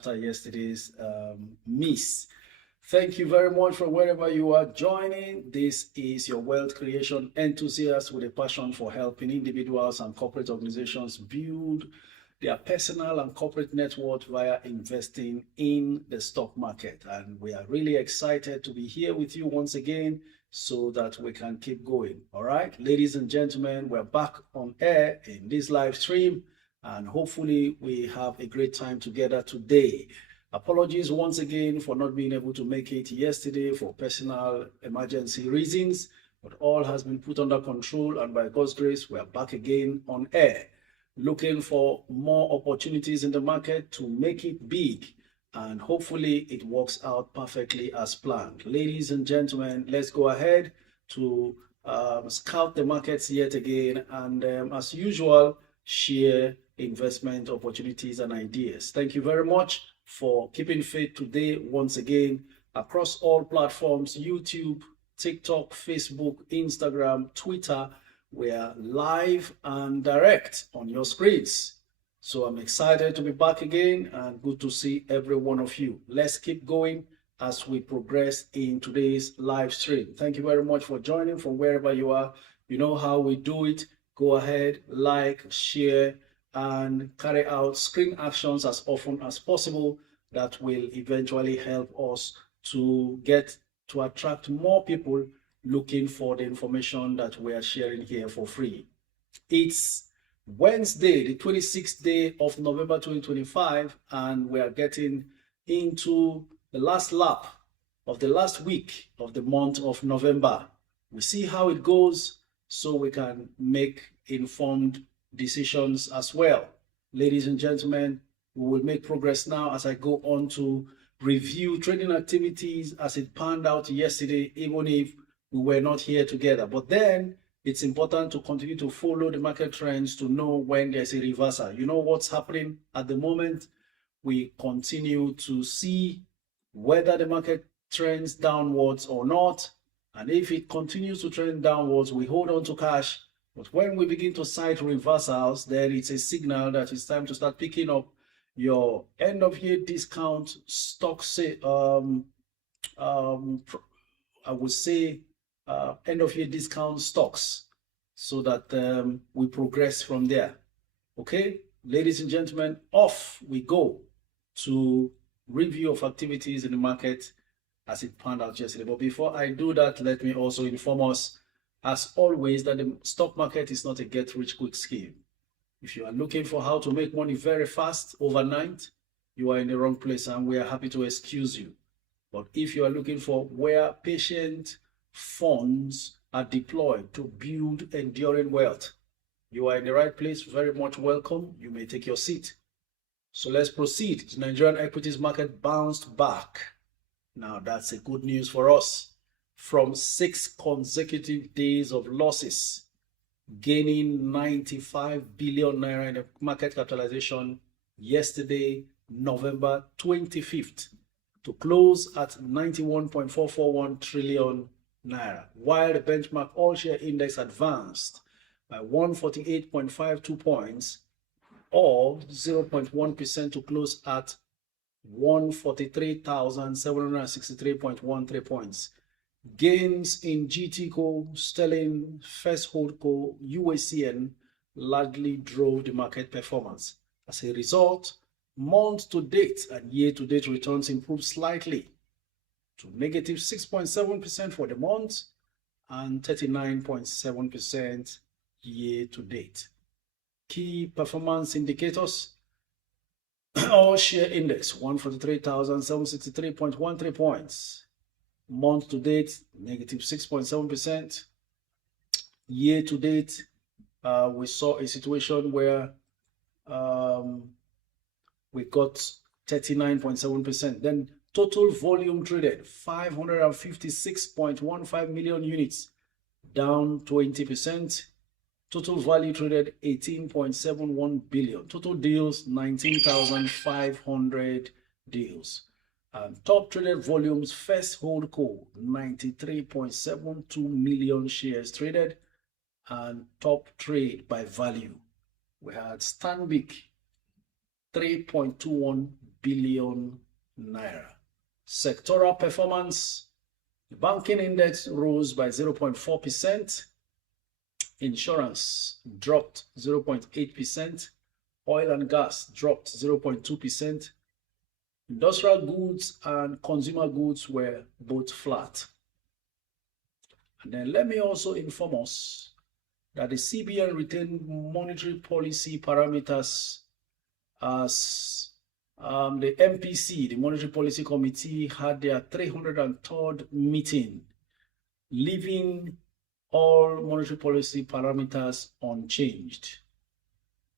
after yesterday's miss. Thank you very much for wherever you are joining. This is your wealth creation enthusiast with a passion for helping individuals and corporate organizations build their personal and corporate net worth via investing in the stock market. And we are really excited to be here with you once again so that we can keep going. All right, ladies and gentlemen, we're back on air in this live stream, and hopefully we have a great time together today. Apologies once again for not being able to make it yesterday for personal emergency reasons, but all has been put under control, and by God's grace, we are back again on air, looking for more opportunities in the market to make it big, and hopefully it works out perfectly as planned. Ladies and gentlemen, let's go ahead to scout the markets yet again, and as usual, share investment opportunities and ideas. Thank you very much for keeping faith today once again across all platforms: YouTube, TikTok, Facebook, Instagram, Twitter. We are live and direct on your screens. So I'm excited to be back again and good to see every one of you. Let's keep going as we progress in today's live stream. Thank you very much for joining from wherever you are. You know how we do it. Go ahead, like, share, and carry out screen actions as often as possible. That will eventually help us to attract more people looking for the information that we are sharing here for free. It's Wednesday, the 26th day of November 2025, and we are getting into the last lap of the last week of the month of November. We see how it goes so we can make informed decisions as well. Ladies and gentlemen, we will make progress now as I go on to review trading activities as it panned out yesterday, even if we were not here together. But then it's important to continue to follow the market trends to know when there's a reversal. You know what's happening at the moment? We continue to see whether the market trends downwards or not. And if it continues to trend downwards, we hold on to cash. But when we begin to sight reversals, then it's a signal that it's time to start picking up your end of year discount stock, I would say end of year discount stocks, so that we progress from there. Okay, ladies and gentlemen, off we go to review of activities in the market as it panned out yesterday. But before I do that, let me also inform us, as always, that the stock market is not a get-rich-quick scheme. If you are looking for how to make money very fast overnight, you are in the wrong place, and we are happy to excuse you. But if you are looking for where patient funds are deployed to build enduring wealth, you are in the right place. Very much welcome. You may take your seat. So let's proceed. The Nigerian equities market bounced back. Now that's a good news for us. From 6 consecutive days of losses, gaining 95 billion naira in the market capitalization yesterday, November 25th, to close at 91.441 trillion naira, while the benchmark all-share index advanced by 148.52 points, or 0.1%, to close at 143,763.13 points. Gains in GTCO, Sterling, First Holdco, UACN largely drove the market performance. As a result, month-to-date and year-to-date returns improved slightly to negative 6.7% for the month and 39.7% year-to-date. Key performance indicators: all-share index 143,763.13 points. Month to date, negative 6.7%. Year to date, we saw a situation where we got 39.7%. Then total volume traded 556.15 million units, down 20%. Total value traded 18.71 billion. Total deals 19,500 deals. Top traded volumes: First Holdco 93.72 million shares traded, and top trade by value, we had Stanbic 3.21 billion naira. Sectoral performance, the banking index rose by 0.4%, insurance dropped 0.8%, oil and gas dropped 0.2%, industrial goods and consumer goods were both flat. And then let me also inform us that the CBN retained monetary policy parameters as the MPC, the Monetary Policy Committee, had their 303rd meeting, leaving all monetary policy parameters unchanged.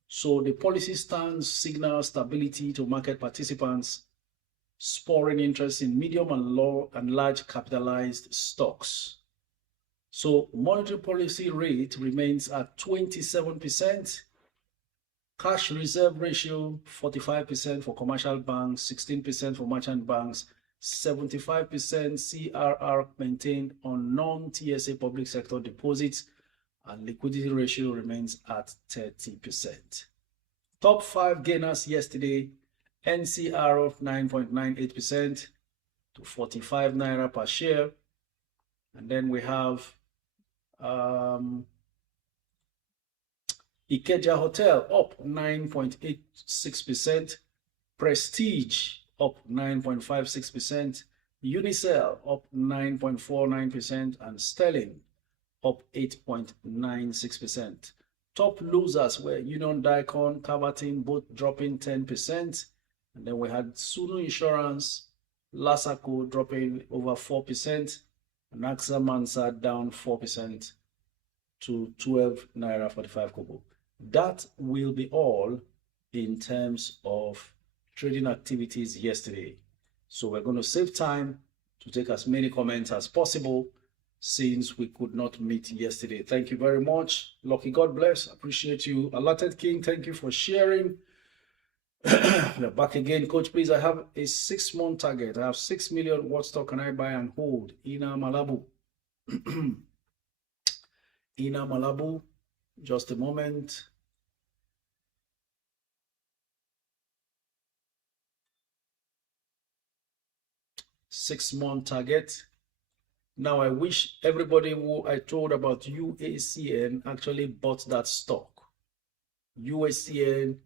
So the policy stance signals stability to market participants, spurring interest in medium and large capitalized stocks. So monetary policy rate remains at 27%. Cash reserve ratio 45% for commercial banks, 16% for merchant banks, 75% CRR maintained on non-TSA public sector deposits, and liquidity ratio remains at 30%. Top 5 gainers yesterday: NCR of 9.98% to 45 naira per share. And then we have Ikeja Hotel up 9.86%, Prestige up 9.56%, Unicel up 9.49%, and Sterling up 8.96%. Top losers were Union Dicon, Caverton, both dropping 10%. And then we had Sunu Insurance, Lasaco dropping over 4%, and AXA Mansa down 4% to 12 naira 45 kobo. That will be all in terms of trading activities yesterday. So we're going to save time to take as many comments as possible since we could not meet yesterday. Thank you very much. Lucky, God bless. Appreciate you. Allotted King, thank you for sharing. We're back again. Coach, please, I have a 6-month target. I have 6 million. What stock can I buy and hold? Ina Malabu. Ina Malabu. Just a moment. Six-month target. Now, I wish everybody who I told about UACN actually bought that stock. UACN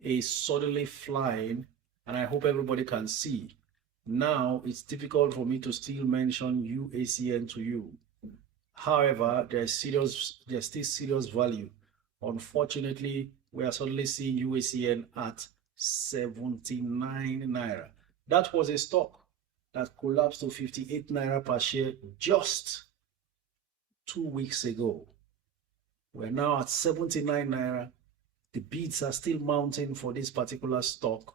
is suddenly flying, and I hope everybody can see. Now, it's difficult for me to still mention UACN to you. However, there's still serious value. Unfortunately, we are suddenly seeing UACN at 79 naira. That was a stock that collapsed to 58 naira per share just 2 weeks ago. We're now at 79 naira. The bids are still mounting for this particular stock.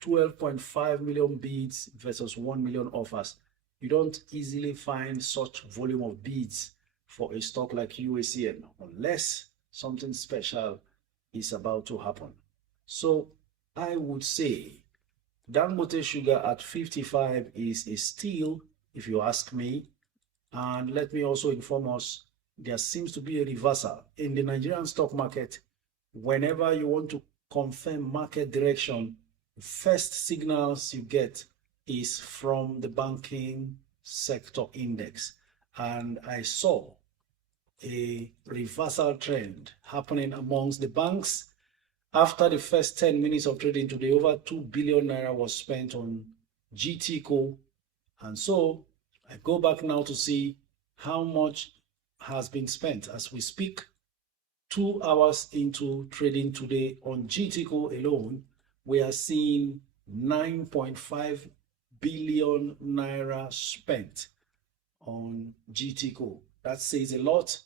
12.5 million bids versus 1 million offers. You don't easily find such volume of bids for a stock like UACN unless something special is about to happen. So I would say Dangote Sugar at 55 is a steal, if you ask me. And let me also inform us, there seems to be a reversal in the Nigerian stock market. Whenever you want to confirm market direction, the first signals you get is from the banking sector index. And I saw a reversal trend happening amongst the banks. After the first 10 minutes of trading today, over 2 billion naira was spent on GTCO. And so I go back now to see how much has been spent. As we speak, 2 hours into trading today on GTCO alone, we are seeing 9.5 billion naira spent on GTCO. That says a lot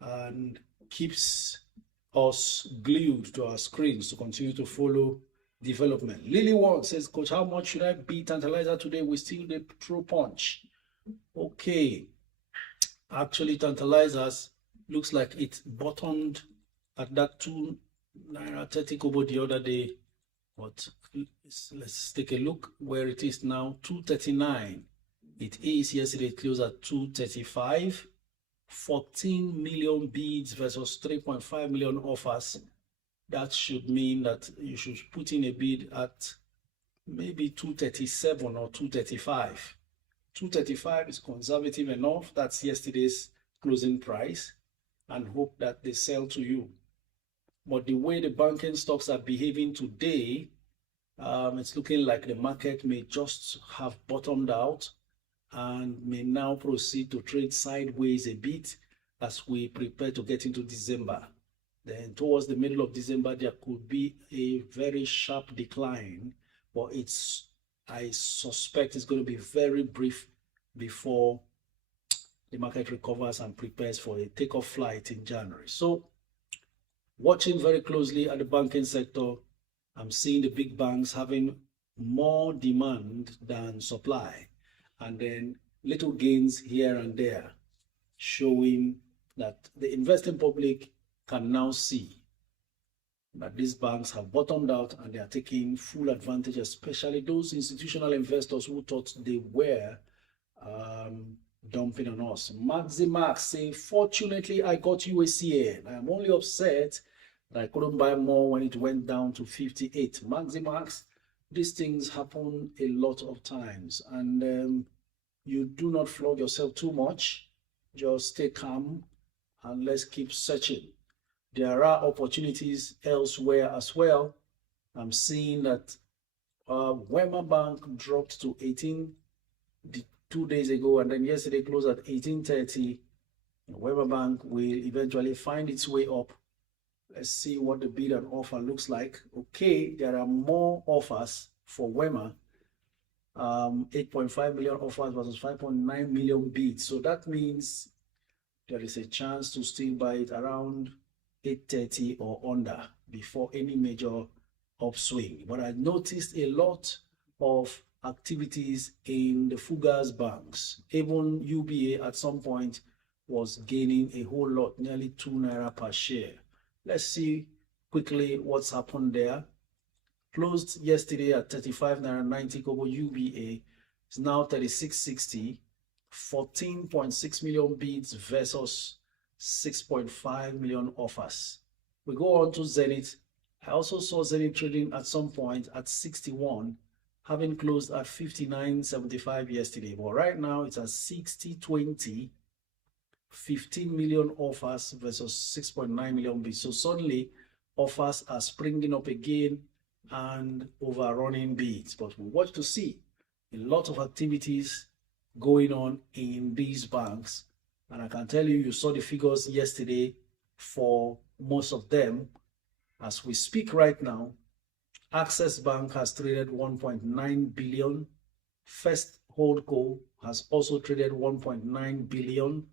and keeps us glued to our screens to continue to follow development. Lily Ward says, Coach, how much should I be Tantalizer today? We still the true punch. Okay. Actually, Tantalizers looks like it bottomed at that 2 naira 30 kobo the other day. But let's take a look where it is now. 239. It is yesterday closed at 235. 14 million bids versus 3.5 million offers. That should mean that you should put in a bid at maybe 237 or 235. 235 is conservative enough. That's yesterday's closing price, and hope that they sell to you. But the way the banking stocks are behaving today, it's looking like the market may just have bottomed out and may now proceed to trade sideways a bit as we prepare to get into December. Then towards the middle of December, there could be a very sharp decline, but I suspect it's going to be very brief before the market recovers and prepares for a takeoff flight in January. So watching very closely at the banking sector, I'm seeing the big banks having more demand than supply, and then little gains here and there, showing that the investing public can now see that these banks have bottomed out and they are taking full advantage, especially those institutional investors who thought they were dumping on us. Maximax say, fortunately, I got USCA. I'm only upset that I couldn't buy more when it went down to 58. Maximax, these things happen a lot of times, and you do not flog yourself too much. Just stay calm and let's keep searching. There are opportunities elsewhere as well. I'm seeing that Wema Bank dropped to 18 2 days ago, and then yesterday closed at 1830. Wema Bank will eventually find its way up. Let's see what the bid and offer looks like. Okay, there are more offers for Wema. 8.5 million offers versus 5.9 million bids. So that means there is a chance to still buy it around 830 or under before any major upswing. But I noticed a lot of activities in the Fugas banks. Even UBA at some point was gaining a whole lot, nearly 2 naira per share. Let's see quickly what's happened there. Closed yesterday at 35 naira 90 kobo. UBA is now 36.60. 14.6 million bids versus 6.5 million offers. We go on to Zenith. I also saw Zenith trading at some point at 61, having closed at 59.75 yesterday. But right now it's at 60.20, 15 million offers versus 6.9 million bids. So suddenly offers are springing up again and overrunning bids. But we watch to see a lot of activities going on in these banks, and I can tell you, you saw the figures yesterday for most of them. As we speak right now, Access Bank has traded 1.9 billion. First Holdco has also traded 1.9 billion.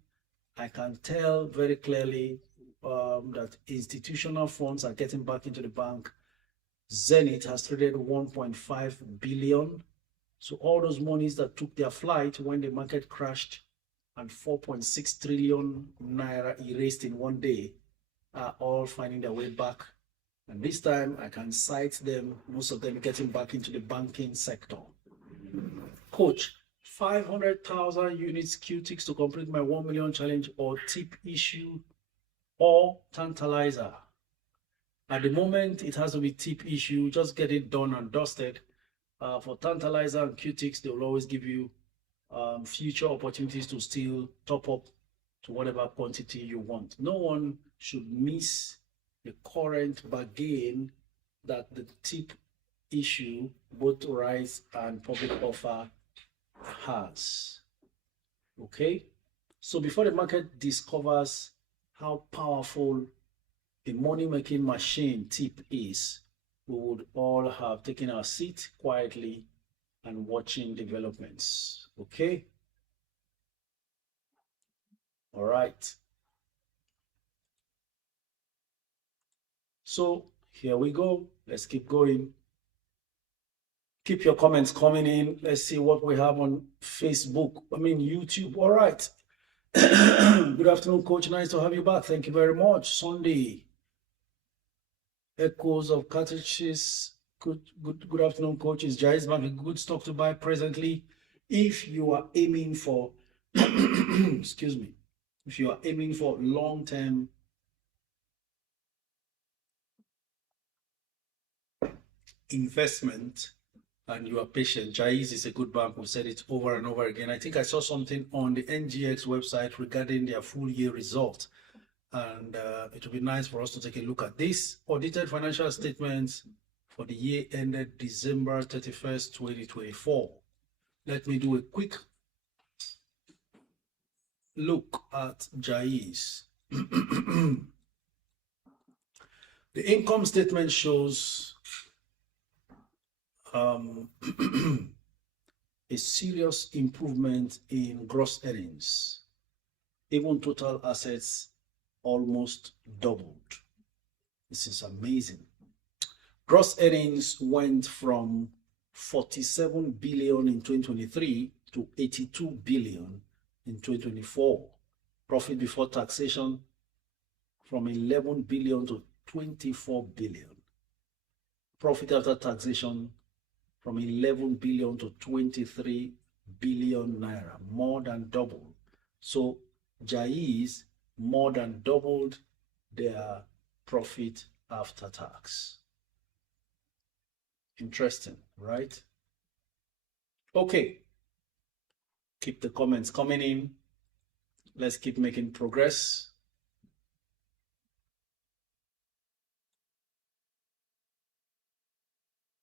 I can tell very clearly that institutional funds are getting back into the bank. Zenith has traded 1.5 billion. So all those monies that took their flight when the market crashed and 4.6 trillion naira erased in one day are all finding their way back. And this time I can cite them, most of them getting back into the banking sector. Coach, 500,000 units QTix to complete my 1 million challenge, or tip issue or tantalizer. At the moment, it has to be tip issue. Just get it done and dusted. For tantalizer and QTix, they will always give you future opportunities to still top up to whatever quantity you want. No one should miss the current bargain that the tip issue, both rise and public offer, has. Okay, so before the market discovers how powerful a money-making machine tip is, we would all have taken our seat quietly and watching developments. Okay? All right. So here we go. Let's keep going. Keep your comments coming in. Let's see what we have on Facebook. YouTube. All right. Good afternoon, Coach. Nice to have you back. Thank you very much. Sunday. Echoes of cartridges. Good afternoon, Coach. Is Jais Bank a good stock to buy presently if you are aiming for excuse me, if you are aiming for long-term investment and you are patient. Jaiz is a good bank. We said it over and over again. I think I saw something on the NGX website regarding their full year result. And it would be nice for us to take a look at this. Audited financial statements for the year ended December 31st, 2024. Let me do a quick look at Jaiz. The income statement shows a serious improvement in gross earnings. Even total assets almost doubled. This is amazing. Gross earnings went from 47 billion in 2023 to 82 billion in 2024. Profit before taxation from 11 billion to 24 billion. Profit after taxation from 11 billion to 23 billion naira, more than double. So Jaiz more than doubled their profit after tax. Interesting, right? Okay. Keep the comments coming in. Let's keep making progress.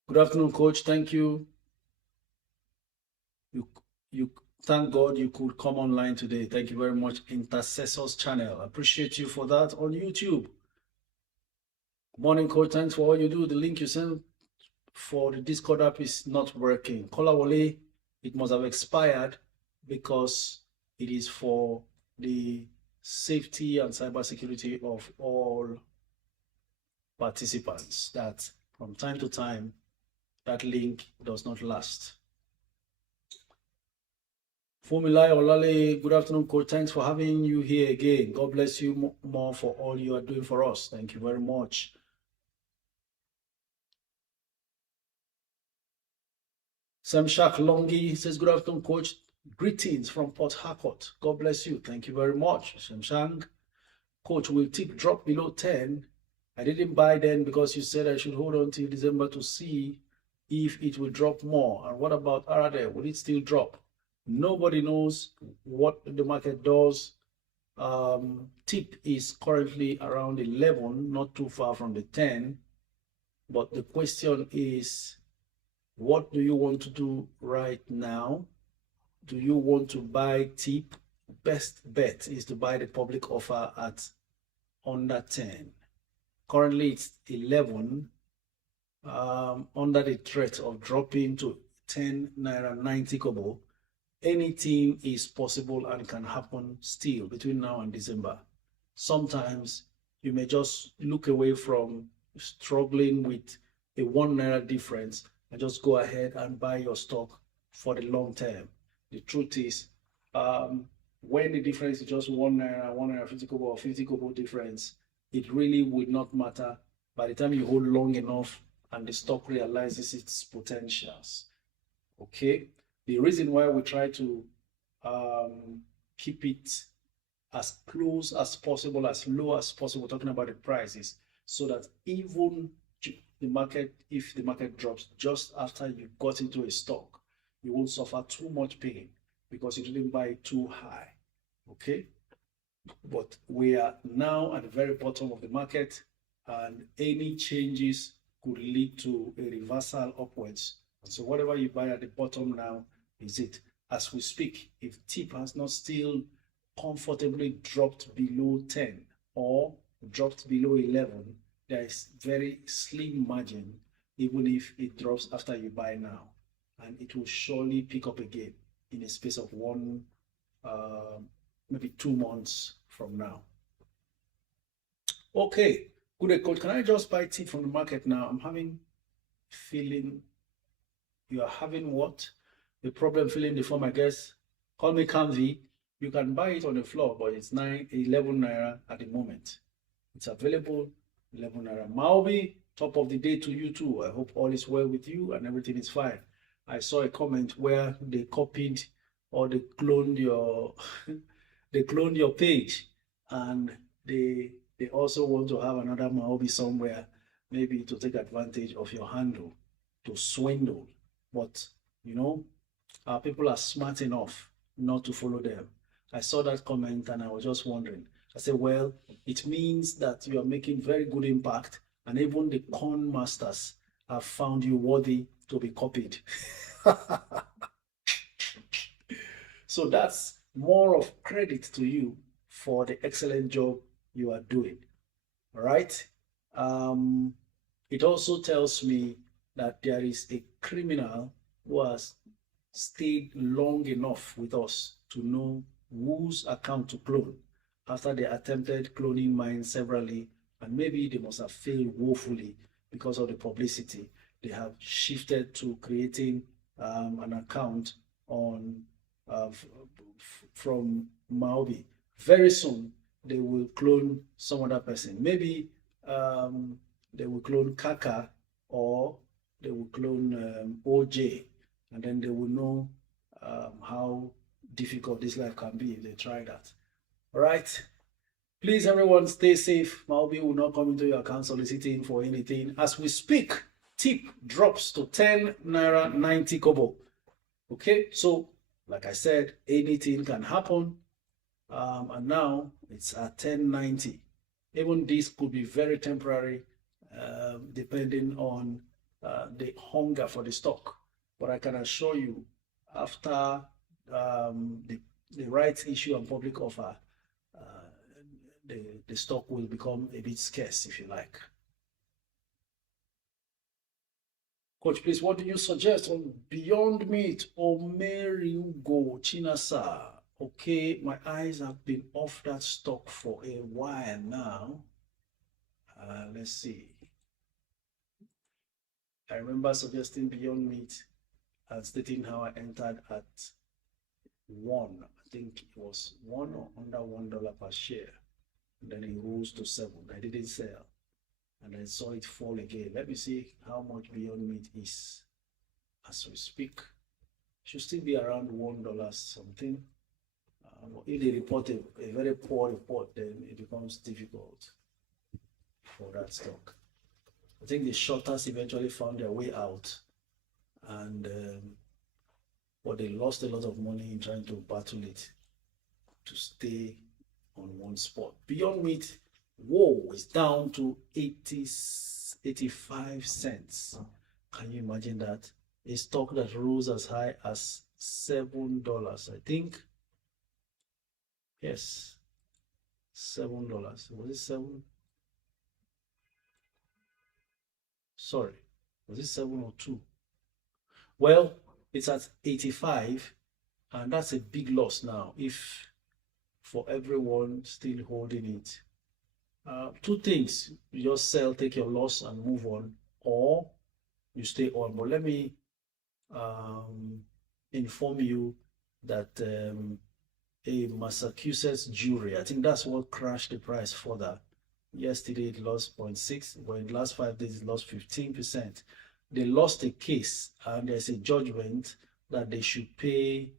Good afternoon, Coach. Thank you. You thank God you could come online today. Thank you very much, Intercessors Channel. I appreciate you for that on YouTube. Good morning, Coach. Thanks for all you do. The link you sent for the Discord app is not working. Kolawole, it must have expired because it is for the safety and cybersecurity of all participants, that from time to time that link does not last. Fumilai Olale, good afternoon, Coach. Thanks for having you here again. God bless you more for all you are doing for us. Thank you very much. Samshak Longi says, good afternoon, Coach. Greetings from Port Harcourt. God bless you. Thank you very much. Samshang. Coach, will tip drop below 10? I didn't buy then because you said I should hold on till December to see if it will drop more. And what about RD? Will it still drop? Nobody knows what the market does. Tip is currently around 11, not too far from the 10. But the question is, what do you want to do right now? Do you want to buy tip? Best bet is to buy the public offer at under 10. Currently it's 11, under the threat of dropping to 10 naira 90 kobo. Anything is possible and can happen still between now and December. Sometimes you may just look away from struggling with a 1 naira difference and just go ahead and buy your stock for the long term. The truth is, when the difference is just 1 naira 50 kobo or 50 kobo difference, it really would not matter by the time you hold long enough and the stock realizes its potentials. Okay? The reason why we try to keep it as close as possible, as low as possible, talking about the prices, so that even the market, if the market drops just after you got into a stock, you won't suffer too much pain because you didn't buy it too high. Okay? But we are now at the very bottom of the market, and any changes could lead to a reversal upwards. And so whatever you buy at the bottom now is it. As we speak, if tip has not still comfortably dropped below 10 or dropped below 11, there is very slim margin, even if it drops after you buy now. And it will surely pick up again in a space of maybe 2 months from now. Okay, good, Coach. Can I just buy tip from the market now? I'm having feeling you are having what? The problem filling the form, I guess. Call me Canvy. You can buy it on the floor, but it's 11 naira at the moment. It's available, 11 naira. Maobi, top of the day to you too. I hope all is well with you and everything is fine. I saw a comment where they copied or they cloned your they cloned your page, and they also want to have another Maobi somewhere, maybe to take advantage of your handle, to swindle. but you know, our people are smart enough not to follow them. I saw that comment and I was just wondering. I said, well, it means that you are making very good impact, and even the con masters have found you worthy to be copied. So that's more of credit to you for the excellent job you are doing. All right. It also tells me that there is a criminal who has stayed long enough with us to know whose account to clone after they attempted cloning mine severally, and maybe they must have failed woefully because of the publicity. They have shifted to creating an account on from Maobi. Very soon, they will clone some other person. Maybe they will clone Kaka, or they will clone OJ, and then they will know how difficult this life can be if they try that. All right. Please, everyone, stay safe. Maobi will not come into your account soliciting for anything. As we speak, tip drops to 10 naira 90 kobo. Okay, so like I said, anything can happen. And now it's at 10.90. Even this could be very temporary, depending on the hunger for the stock. But I can assure you, after the rights issue and public offer, the stock will become a bit scarce, if you like. Coach, please, what do you suggest on Beyond Meat or Meriugo Chinasa? Okay, my eyes have been off that stock for a while now. Let's see. I remember suggesting Beyond Meat and stating how I entered at 1. I think it was 1 or under $1 per share. And then it rose to 7. I didn't sell. And I saw it fall again. Let me see how much Beyond Meat is as we speak. Should still be around $1 something. If they report a very poor report, then it becomes difficult for that stock. I think the shorters eventually found their way out, and but they lost a lot of money in trying to battle it to stay on one spot. Beyond Meat, whoa, is down to 85 cents. Can you imagine that? A stock that rose as high as $7, I think. Yes, $7. Was it 7? Sorry, was it 7 or 2? Well, it's at 85, and that's a big loss now. If for everyone still holding it, two things: you just sell, take your loss, and move on, or you stay on. But let me inform you that a Massachusetts jury, I think that's what crashed the price further. Yesterday it lost 0.6, but in the last 5 days it lost 15%. They lost a case, and there's a judgment that they should pay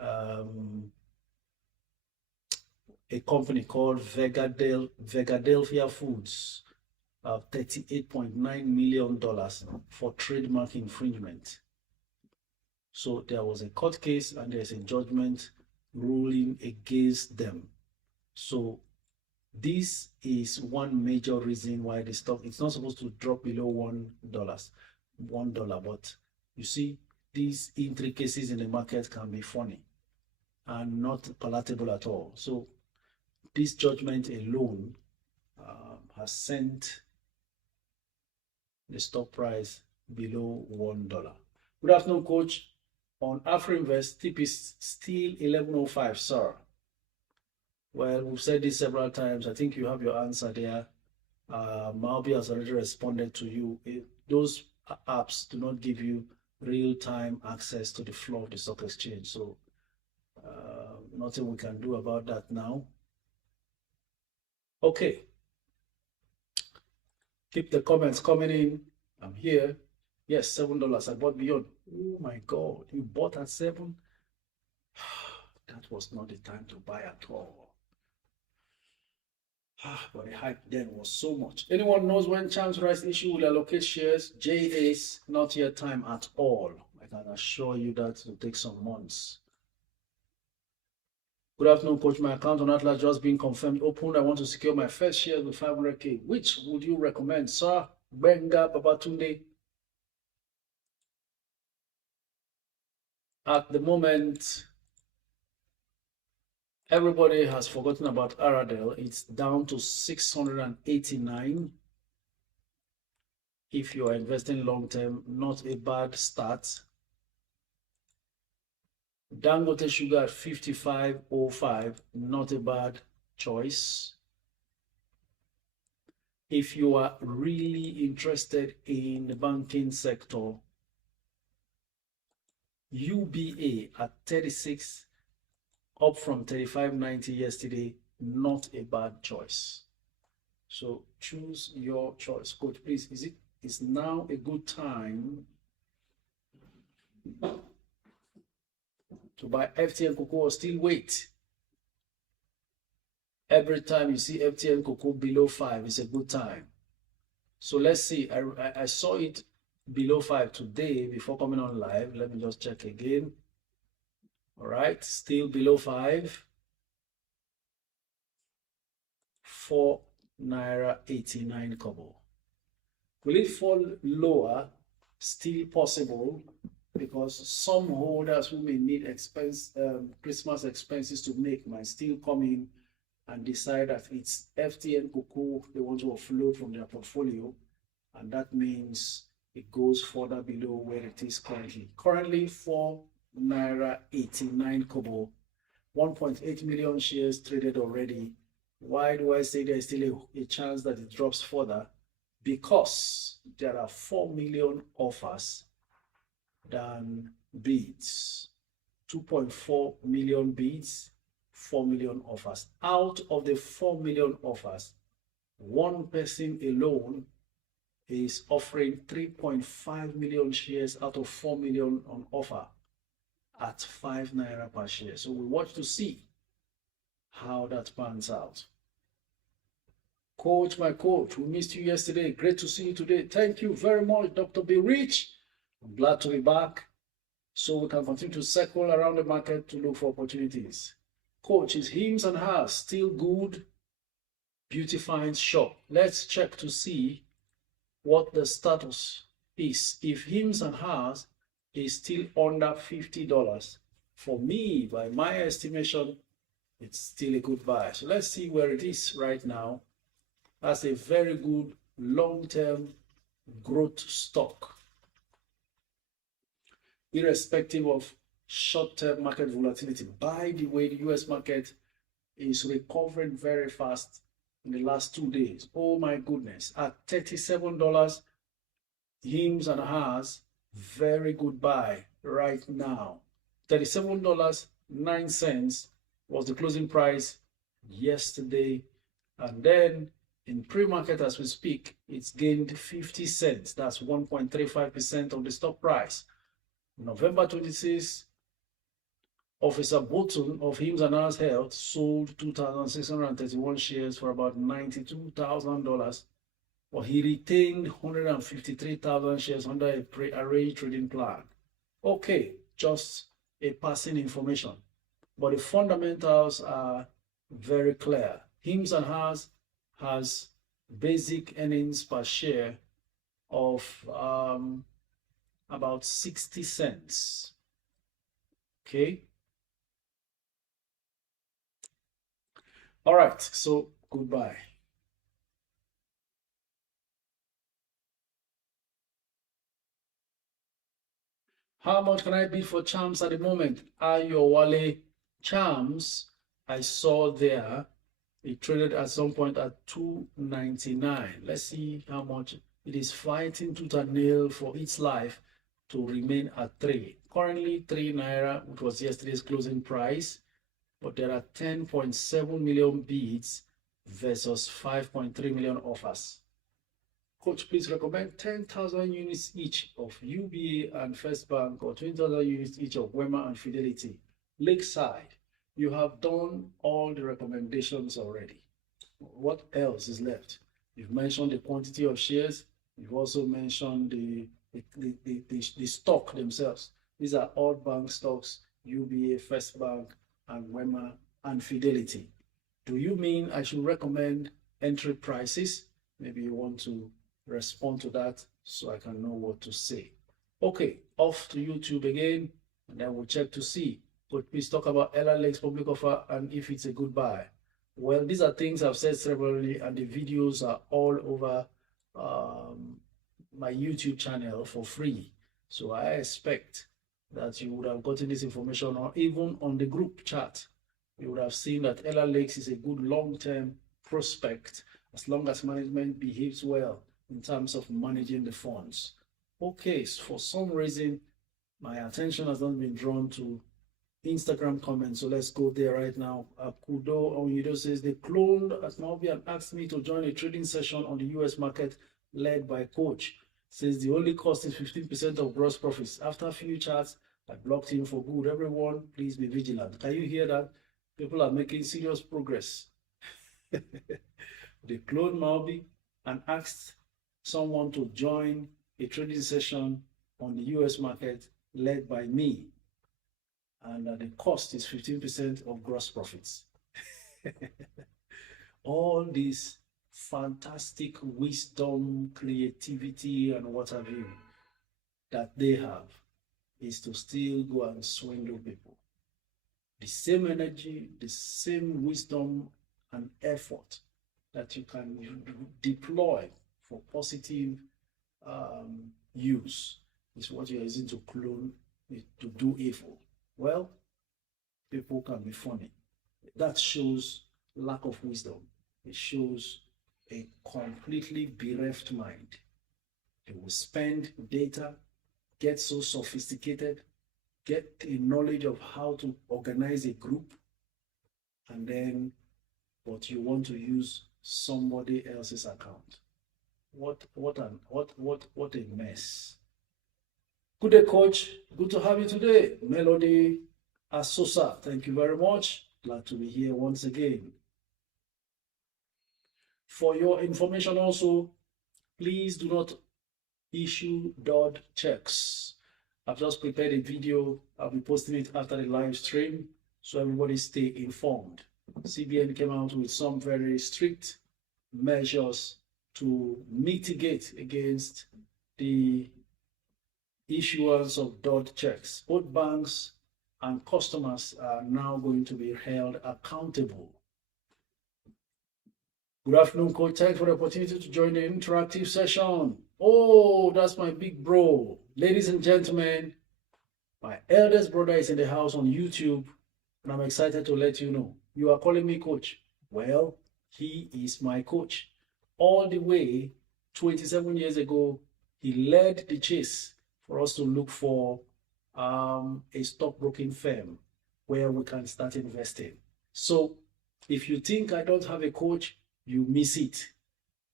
a company called Vegadelphia Foods $38.9 million for trademark infringement. So there was a court case, and there's a judgment ruling against them. So this is one major reason why the stock, it's not supposed to drop below $1, but you see, these intricacies in the market can be funny and not palatable at all. So this judgment alone has sent the stock price below $1. Good afternoon, Coach. On AfroInvest, tip is still 1105, sir. Well, we've said this several times. I think you have your answer there. Maobi has already responded to you. Those apps do not give you real-time access to the flow of the stock exchange. So nothing we can do about that now. Okay. Keep the comments coming in. I'm here. Yes, $7. I bought Beyond. Oh my God, you bought at 7? That was not the time to buy at all. But the hype then was so much. Anyone knows when Chance Rice issue will allocate shares? JAs, not yet time at all. I I can assure you that it will take some months. Good afternoon, Coach. My account on Atlas just being confirmed opened. I want to secure my first share with 500K. Which would you recommend, sir? Benga Babatunde. At the moment, everybody has forgotten about Aradel. It's down to 689. If you are investing long term, not a bad start. Dangote Sugar at 55.05, not a bad choice. If you are really interested in the banking sector, UBA at 36, up from 35.90 yesterday, not a bad choice. So choose your choice. Coach, please, is now a good time to buy FTN cocoa or still wait? Every time you see FTN cocoa below 5, it's a good time. So let's see. I saw it below 5 today before coming on live. Let me just check again. All right, still below 5. 4 naira 89 kobo. Will it fall lower? Still possible, because some holders who may need Christmas expenses to make might still come in and decide that it's FTN cocoa they want to offload from their portfolio, and that means it goes further below where it is currently. Currently 4 naira 89 kobo, 1.8 million shares traded already. Why do I say there's still a chance that it drops further? Because there are 4 million offers than bids. 2.4 million bids, 4 million offers. Out of the 4 million offers, one person alone is offering 3.5 million shares out of 4 million on offer at 5 naira per share. So we watch to see how that pans out. Coach, my coach, we missed you yesterday. Great to see you today. Thank you very much, Dr. B. Rich. I'm glad to be back so we can continue to circle around the market to look for opportunities. Coach, is hims and hers still good? Beauty Finds shop. Let's check to see what the status is. If hims and hers is still under $50, for me, by my estimation, it's still a good buy. So let's see where it is right now. That's a very good long-term growth stock, irrespective of short-term market volatility. By the way, the US market is recovering very fast in the last 2 days. Oh my goodness, at $37, hims and hers, very good buy right now. $37.09 was the closing price yesterday, and then in pre-market as we speak, it's gained 50 cents. That's 1.35% of the stock price. November 26, Officer Bolton of Hims and Hers Health sold 2,631 shares for about $92,000, but he retained 153,000 shares under a pre-arranged trading plan. Okay, just a passing information, but the fundamentals are very clear. Hims and Hers has basic earnings per share of about 60 cents. Okay. All right, so goodbye. How much can I bid for Charms at the moment? Ayowale Charms, I saw there, it traded at some point at $2.99. Let's see how much it is fighting tooth and nail for its life to remain at 3. Currently 3 naira, which was yesterday's closing price, but there are 10.7 million bids versus 5.3 million offers. Coach, please recommend 10,000 units each of UBA and First Bank, or 20,000 units each of Wema and Fidelity. Lakeside, you have done all the recommendations already. What else is left? You've mentioned the quantity of shares. You've also mentioned the the stock themselves. These are all bank stocks, UBA, First Bank, and Wema, and Fidelity. Do you mean I should recommend entry prices? Maybe you want to respond to that so I can know what to say. Okay, off to YouTube again, and then we'll check to see. But please talk about Ella Lake's public offer and if it's a good buy. Well, these are things I've said severally, and the videos are all over my YouTube channel for free. So I expect that you would have gotten this information, or even on the group chat, you would have seen that Ella Lakes is a good long-term prospect as long as management behaves well in terms of managing the funds. Okay, so for some reason, my attention has not been drawn to Instagram comments, so let's go there right now. Akudo Onyido says they cloned Asmaobi and asked me to join a trading session on the US market led by coach. Says the only cost is 15% of gross profits. After a few chats, I blocked him for good. Everyone, please be vigilant. Can you hear that? People are making serious progress. They cloned Maobi and asked someone to join a trading session on the US market led by me. And the cost is 15% of gross profits. All this fantastic wisdom, creativity, and what have you that they have is to still go and swindle people. The same energy, the same wisdom and effort that you can deploy for positive use is what you're using to clone, to do evil. Well, people can be funny. That shows lack of wisdom. It shows a completely bereft mind. They will spend data, get so sophisticated, get a knowledge of how to organize a group, and then, but you want to use somebody else's account. What a mess. Good day, coach. Good to have you today. Melody Asosa, thank you very much. Glad to be here once again. For your information also, please do not issue dot checks. I've just prepared a video. I'll be posting it after the live stream so everybody stay informed. CBN came out with some very strict measures to mitigate against the issuance of dot checks. Both banks and customers are now going to be held accountable. Good afternoon, coach. Thanks for the opportunity to join the interactive session. Oh, that's my big bro. Ladies and gentlemen, my eldest brother is in the house on YouTube, and I'm excited to let you know. You are calling me coach. Well, he is my coach. All the way 27 years ago, he led the chase for us to look for a stockbroking firm where we can start investing. So if you think I don't have a coach, you miss it.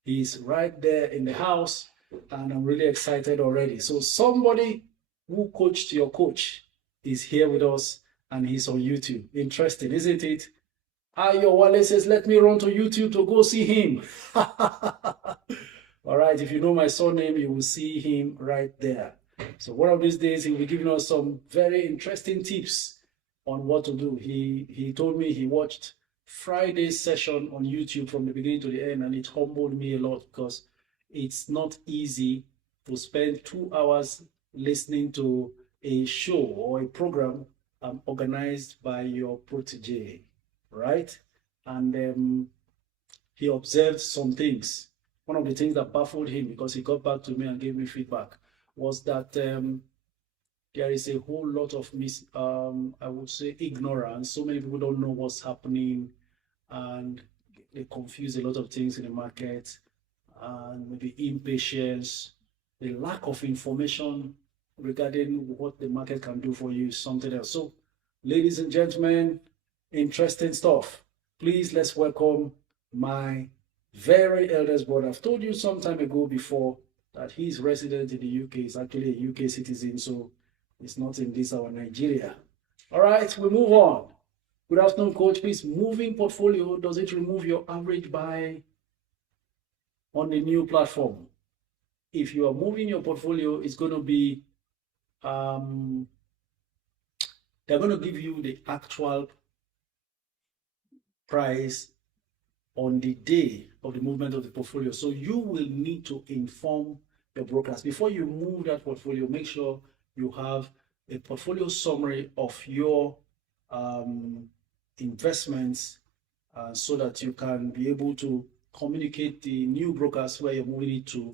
He's right there in the house, and I'm really excited already. So somebody who coached your coach is here with us, and he's on YouTube. Interesting, isn't it? Ayo Wale says, let me run to YouTube to go see him. All right, if you know my surname, you will see him right there. So one of these days, he'll be giving us some very interesting tips on what to do. He told me he watched Friday's session on YouTube from the beginning to the end, and it humbled me a lot because it's not easy to spend 2 hours listening to a show or a program organized by your protege, right? And he observed some things. One of the things that baffled him, because he got back to me and gave me feedback, was that there is a whole lot of I would say ignorance. So many people don't know what's happening, and they confuse a lot of things in the market, and maybe impatience, the lack of information regarding what the market can do for you is something else. So, ladies and gentlemen, interesting stuff. Please, let's welcome my very eldest brother. I've told you some time ago before that he's resident in the UK. He's actually a UK citizen, so it's not in this our Nigeria. All right, we move on. Good afternoon, coach. Please, moving portfolio, does it remove your average buy on the new platform? if you are moving your portfolio, it's going to be, they're going to give you the actual price on the day of the movement of the portfolio. So you will need to inform your brokers before you move that portfolio. Make sure you have a portfolio summary of your investments, so that you can be able to communicate the new brokers where you're moving it to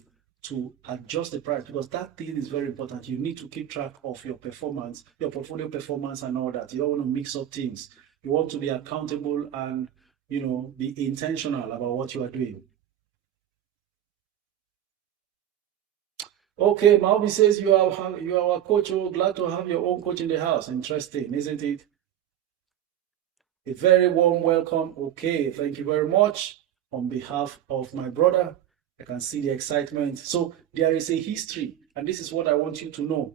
adjust the price, because that thing is very important. You need to keep track of your performance, your portfolio performance and all that. You don't want to mix up things. You want to be accountable and, you know, be intentional about what you are doing. Okay, Malvi says you are a coach. Oh, glad to have your own coach in the house. Interesting, isn't it? A very warm welcome. Okay, thank you very much. On behalf of my brother, I can see the excitement. So there is a history, and this is what I want you to know.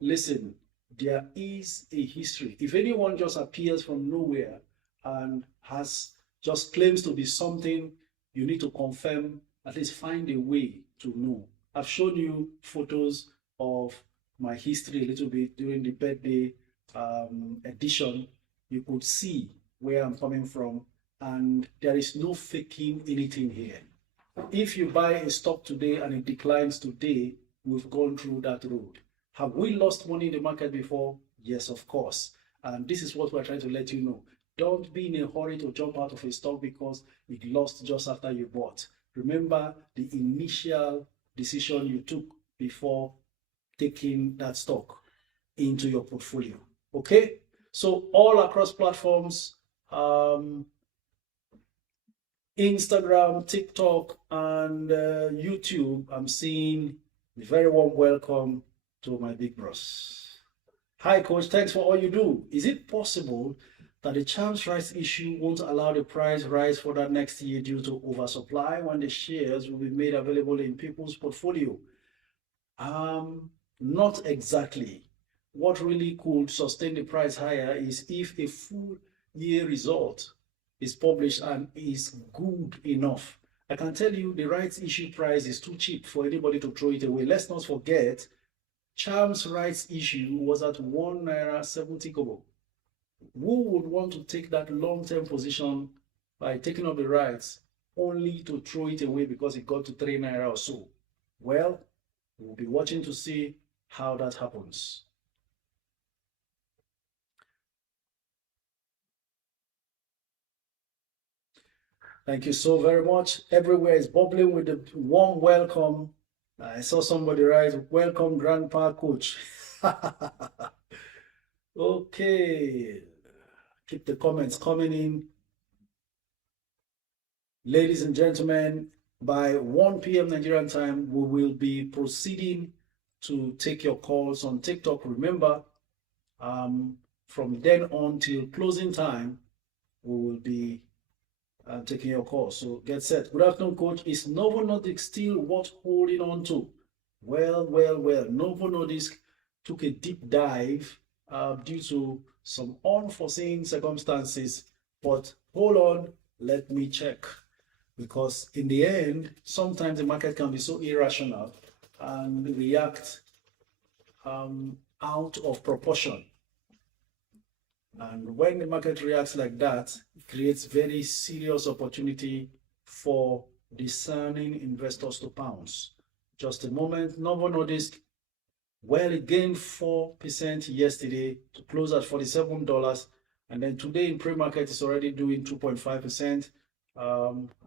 Listen, there is a history. If anyone just appears from nowhere and has just claims to be something, you need to confirm, at least find a way to know. I've shown you photos of my history a little bit during the birthday edition. You could see where I'm coming from, and there is no faking anything here. If you buy a stock today and it declines today, we've gone through that road. Have we lost money in the market before? Yes, of course. And this is what we're trying to let you know. Don't be in a hurry to jump out of a stock because it lost just after you bought. Remember the initial decision you took before taking that stock into your portfolio. Okay? So all across platforms, Instagram, TikTok, and YouTube, I'm seeing a very warm welcome to my big bros. Hi, coach. Thanks for all you do. Is it possible that the chance rights issue won't allow the price rise for that next year due to oversupply when the shares will be made available in people's portfolio? Not exactly. What really could sustain the price higher is if a full year result is published and is good enough. I can tell you the rights issue price is too cheap for anybody to throw it away. Let's not forget, Charm's rights issue was at 1 naira 70 kobo. Who would want to take that long-term position by taking up the rights only to throw it away because it got to 3 naira or so? Well, we'll be watching to see how that happens. Thank you so very much. Everywhere is bubbling with a warm welcome. I saw somebody write, welcome, Grandpa Coach. Okay. Keep the comments coming in. Ladies and gentlemen, by 1 p.m. Nigerian time, we will be proceeding to take your calls on TikTok. Remember, from then on till closing time, we will be taking your call. So get set. Good afternoon, coach. Is Novo Nordisk still worth holding on to? Well. Novo Nordisk took a deep dive due to some unforeseen circumstances. But hold on, let me check. Because in the end, sometimes the market can be so irrational and react out of proportion. And when the market reacts like that, it creates very serious opportunity for discerning investors to pounce. Just a moment, Novo Nordisk, well, it gained 4% yesterday to close at $47. And then today in pre-market, it's already doing 2.5%.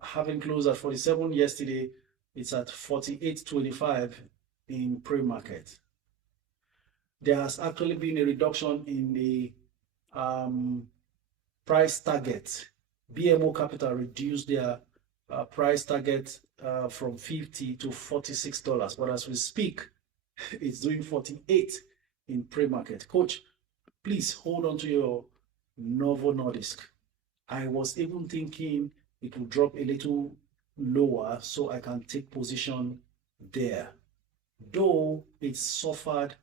Having closed at 47 yesterday, it's at 48.25 in pre-market. There has actually been a reduction in the price target. BMO Capital reduced their price target from $50 to $46, but as we speak, it's doing 48 in pre-market. Coach, please hold on to your Novo Nordisk. I was even thinking it will drop a little lower so I can take position there. Though it suffered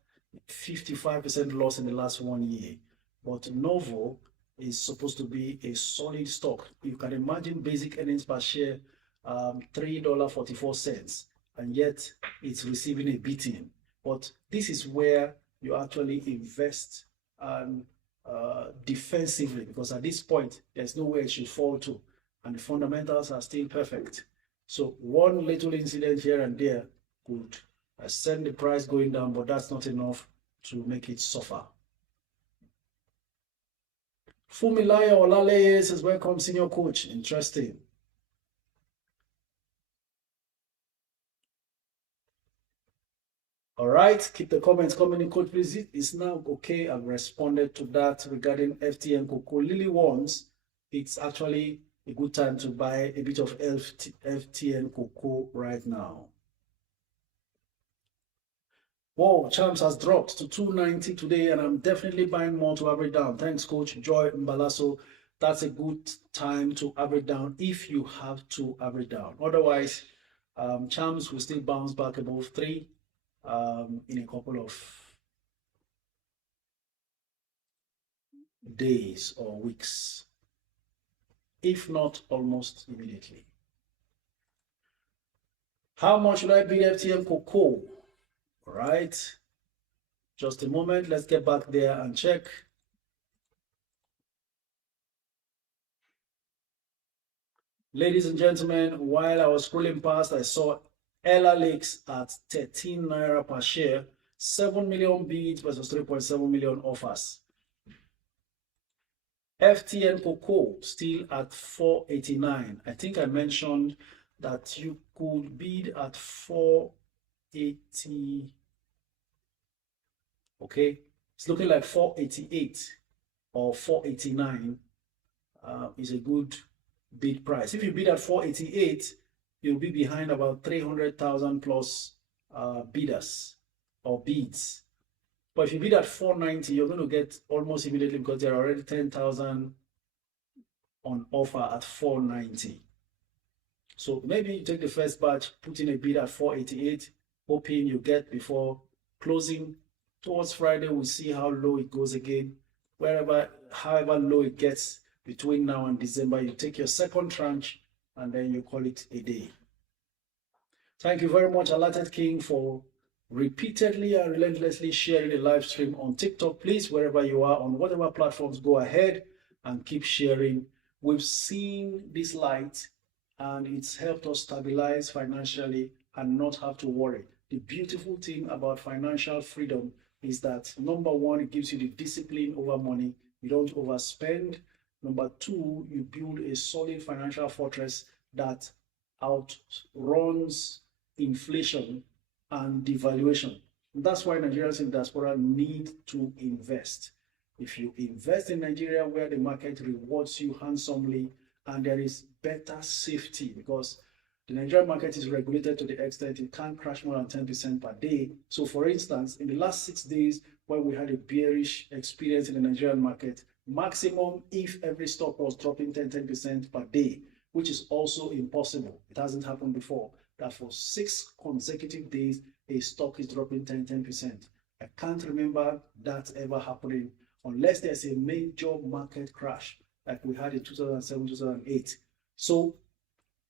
55% loss in the last 1 year, but Novo is supposed to be a solid stock. You can imagine basic earnings per share, $3.44. and yet it's receiving a beating. But this is where you actually invest defensively, because at this point, there's nowhere it should fall to, and the fundamentals are still perfect. So one little incident here and there could send the price going down, but that's not enough to make it suffer. Fumilaya Olaleye says, welcome, senior coach. Interesting. All right, keep the comments coming in, coach, please. It's now okay. I've responded to that regarding FTN Cocoa. Lily wants, it's actually a good time to buy a bit of FTN Cocoa right now. Whoa, Champs has dropped to 290 today, and I'm definitely buying more to average down. Thanks, Coach Joy Mbalaso. That's a good time to average down if you have to average down. Otherwise, Champs will still bounce back above 3 in a couple of days or weeks, if not almost immediately. How much should I bid FTN Cocoa? All right, just a moment. Let's get back there and check. Ladies and gentlemen, while I was scrolling past, I saw Ella Lakes at 13 Naira per share, 7 million bids versus 3.7 million offers. FTN Cocoa still at 489. I think I mentioned that you could bid at 480. Okay, it's looking like 488 or 489 is a good bid price. If you bid at 488, you'll be behind about 300,000 plus bidders or bids. But if you bid at 490, you're going to get almost immediately, because there are already 10,000 on offer at 490. So maybe you take the first batch, put in a bid at 488, hoping you get before closing. Towards Friday, we'll see how low it goes again. However low it gets between now and December, you take your second tranche and then you call it a day. Thank you very much, Alated King, for repeatedly and relentlessly sharing the live stream on TikTok. Please, wherever you are, on whatever platforms, go ahead and keep sharing. We've seen this light and it's helped us stabilize financially and not have to worry. The beautiful thing about financial freedom is that, number one, it gives you the discipline over money. You don't overspend. Number two, you build a solid financial fortress that outruns inflation and devaluation. That's why Nigerians in diaspora need to invest. If you invest in Nigeria, where the market rewards you handsomely and there is better safety, because the Nigerian market is regulated to the extent it can't crash more than 10% per day. So for instance, in the last 6 days, when we had a bearish experience in the Nigerian market, maximum, if every stock was dropping 10% per day, which is also impossible. It hasn't happened before, that for 6 consecutive days, a stock is dropping 10%. I can't remember that ever happening unless there's a major market crash like we had in 2007, 2008. So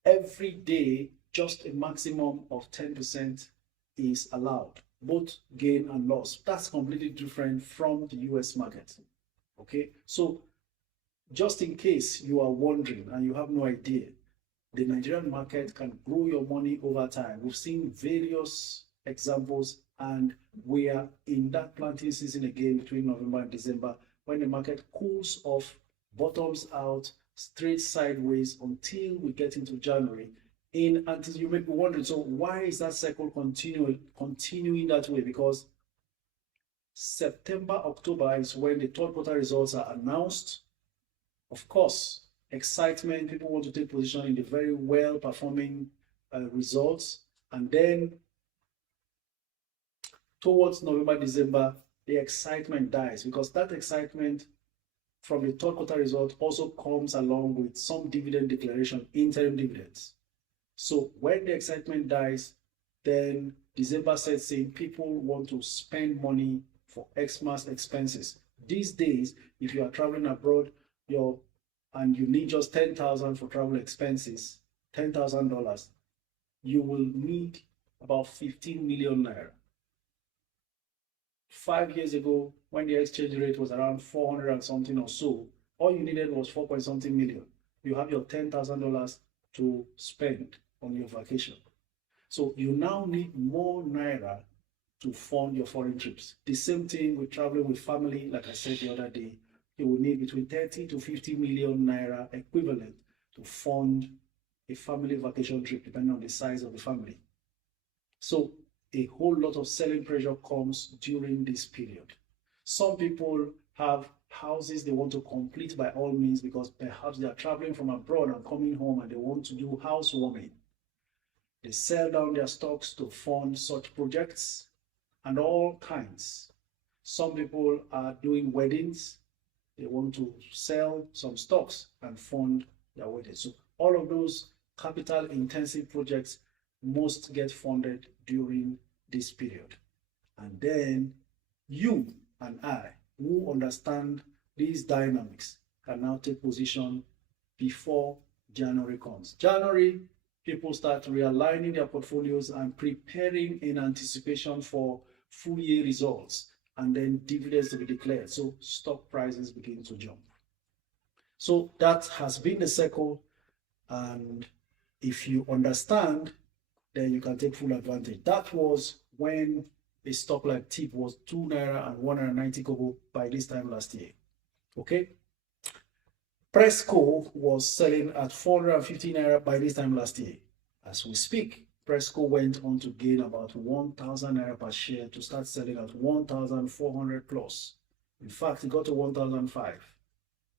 every day, just a maximum of 10% is allowed, both gain and loss. That's completely different from the US market. Okay, so just in case you are wondering and you have no idea, the Nigerian market can grow your money over time. We've seen various examples, and we are in that planting season again between November and December, when the market cools off, bottoms out, straight sideways until we get into January. Until you may be wondering, so why is that cycle continuing that way? Because September, October is when the third quarter results are announced. Of course, excitement, people want to take position in the very well performing results, and then towards November, December, the excitement dies, because that excitement from the third quarter result also comes along with some dividend declaration, interim dividends. So when the excitement dies, then December sets in, people want to spend money for Xmas expenses. These days, if you are traveling abroad, and you need just 10,000 for travel expenses, $10,000, you will need about 15 million naira. 5 years ago, when the exchange rate was around 400 and something or so, all you needed was 4 point something million. You have your $10,000 to spend on your vacation. So you now need more naira to fund your foreign trips. The same thing with traveling with family. Like I said the other day, you will need between 30 to 50 million naira equivalent to fund a family vacation trip, depending on the size of the family. So a whole lot of selling pressure comes during this period. Some people have houses they want to complete by all means because perhaps they are traveling from abroad and coming home and they want to do housewarming. They sell down their stocks to fund such projects and all kinds. Some people are doing weddings. They want to sell some stocks and fund their weddings. So all of those capital intensive projects must get funded during this period. And then you and I, who understand these dynamics, can now take position before January comes. January, people start realigning their portfolios and preparing in anticipation for full year results and then dividends to be declared. So stock prices begin to jump. So that has been the cycle. And if you understand, then you can take full advantage. That was when a stock like TIP was 2 naira and 190 kobo by this time last year. Okay. Presco was selling at 450 naira by this time last year. As we speak, Presco went on to gain about 1,000 naira per share to start selling at 1,400 plus. In fact, it got to 1,005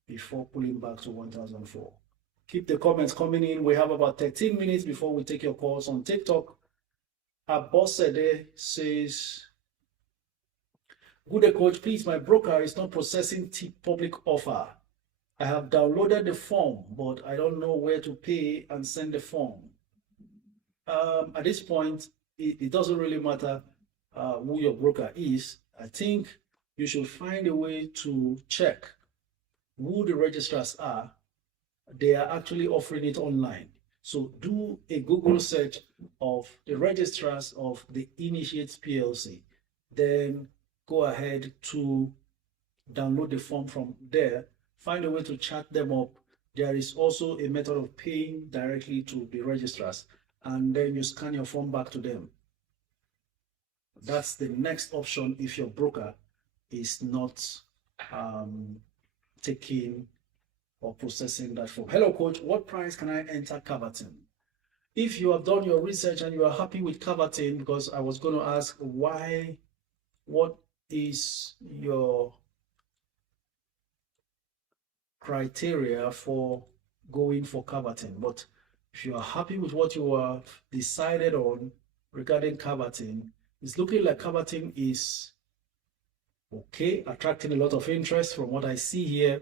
before pulling back to 1,004. Keep the comments coming in. We have about 13 minutes before we take your calls on TikTok. Abosede says, good day, coach, please, my broker is not processing TIP public offer. I have downloaded the form, but I don't know where to pay and send the form. At this point, it doesn't really matter who your broker is. I think you should find a way to check who the registrars are. They are actually offering it online. So do a Google search of the registrars of the Initiates PLC. Then go ahead to download the form from there. Find a way to chat them up. There is also a method of paying directly to the registrars, and then you scan your form back to them. That's the next option if your broker is not taking or processing that form. Hello, coach. What price can I enter Caverton? If you have done your research and you are happy with Caverton, because I was going to ask why, what is your criteria for going for Caverton? But if you are happy with what you have decided on regarding Caverton, it's looking like Caverton is okay, attracting a lot of interest from what I see here.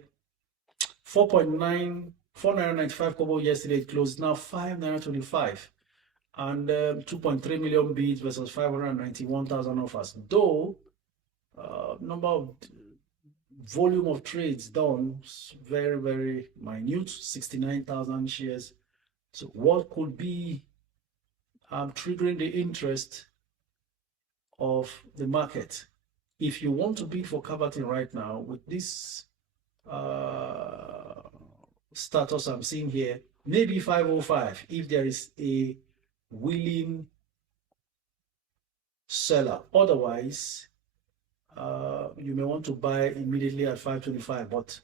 4.95 kobo yesterday, it closed now 5.25 and 2.3 million bids versus 591,000 offers. Though number of volume of trades done very, very minute, 69,000 shares. So what could be triggering the interest of the market? If you want to bid for Caverton right now with this status I'm seeing here, maybe 505 if there is a willing seller. Otherwise, you may want to buy immediately at 525. But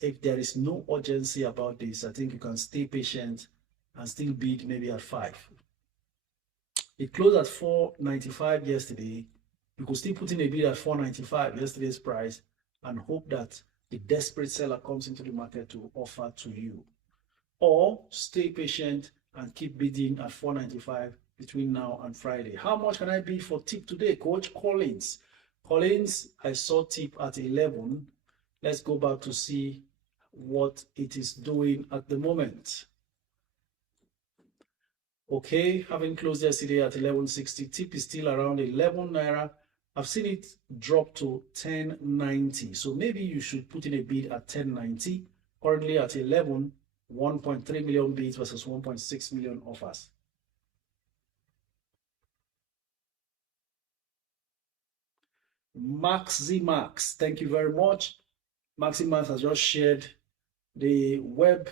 if there is no urgency about this, I think you can stay patient and still bid maybe at 5. It closed at 495 yesterday. You could still put in a bid at 495 yesterday's price and hope that the desperate seller comes into the market to offer to you. Or stay patient and keep bidding at 495 between now and Friday. How much can I bid for TIP today, Coach? Collins, I saw TIP at 11. Let's go back to see what it is doing at the moment. Okay, having closed yesterday at 1160, TIP is still around 11 naira. I've seen it drop to 1090. So maybe you should put in a bid at 1090. Currently at 11, 1.3 million bids versus 1.6 million offers. Maximax, thank you very much. Maximax has just shared the web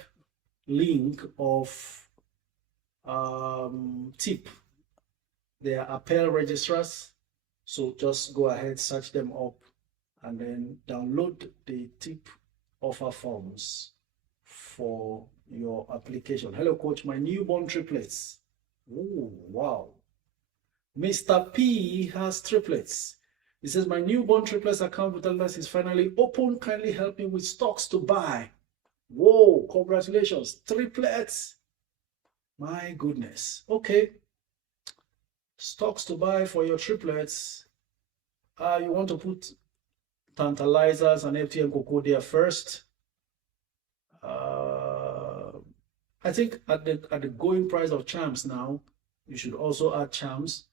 link of TIP. They are apparel registrars. So just go ahead, search them up, and then download the TIP offer forms for your application. Hello, coach. My newborn triplets. Oh, wow. Mr. P has triplets. He says, my newborn triplets account with Atlas is finally open. Kindly help me with stocks to buy. Whoa, congratulations. Triplets. My goodness. Okay. Stocks to buy for your triplets. You want to put tantalizers and FTN cocoa there first. I think at the going price of charms now, you should also add charms.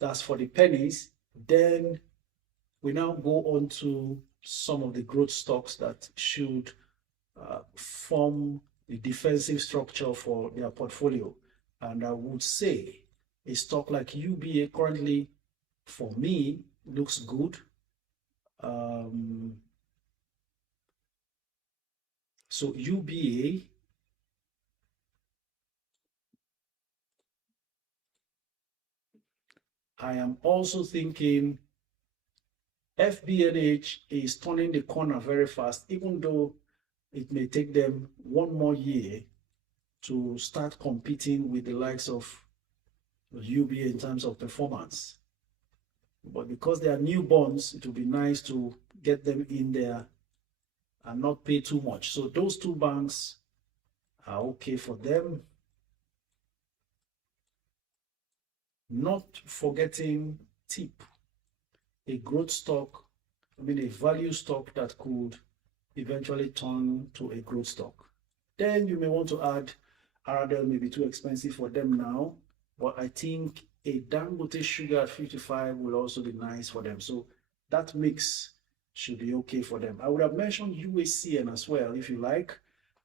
That's for the pennies. Then we now go on to some of the growth stocks that should form the defensive structure for their portfolio. And I would say a stock like UBA currently, for me, looks good. So UBA, I am also thinking FBNH is turning the corner very fast, even though it may take them one more year to start competing with the likes of UBA in terms of performance. But because they are newborns, it will be nice to get them in there and not pay too much. So those two banks are okay for them. Not forgetting TIP, a growth stock, a value stock that could eventually turn to a growth stock. Then you may want to add RDL, may be too expensive for them now, but I think a Dangote sugar at 55 will also be nice for them. So that mix should be okay for them. I would have mentioned UACN as well, if you like,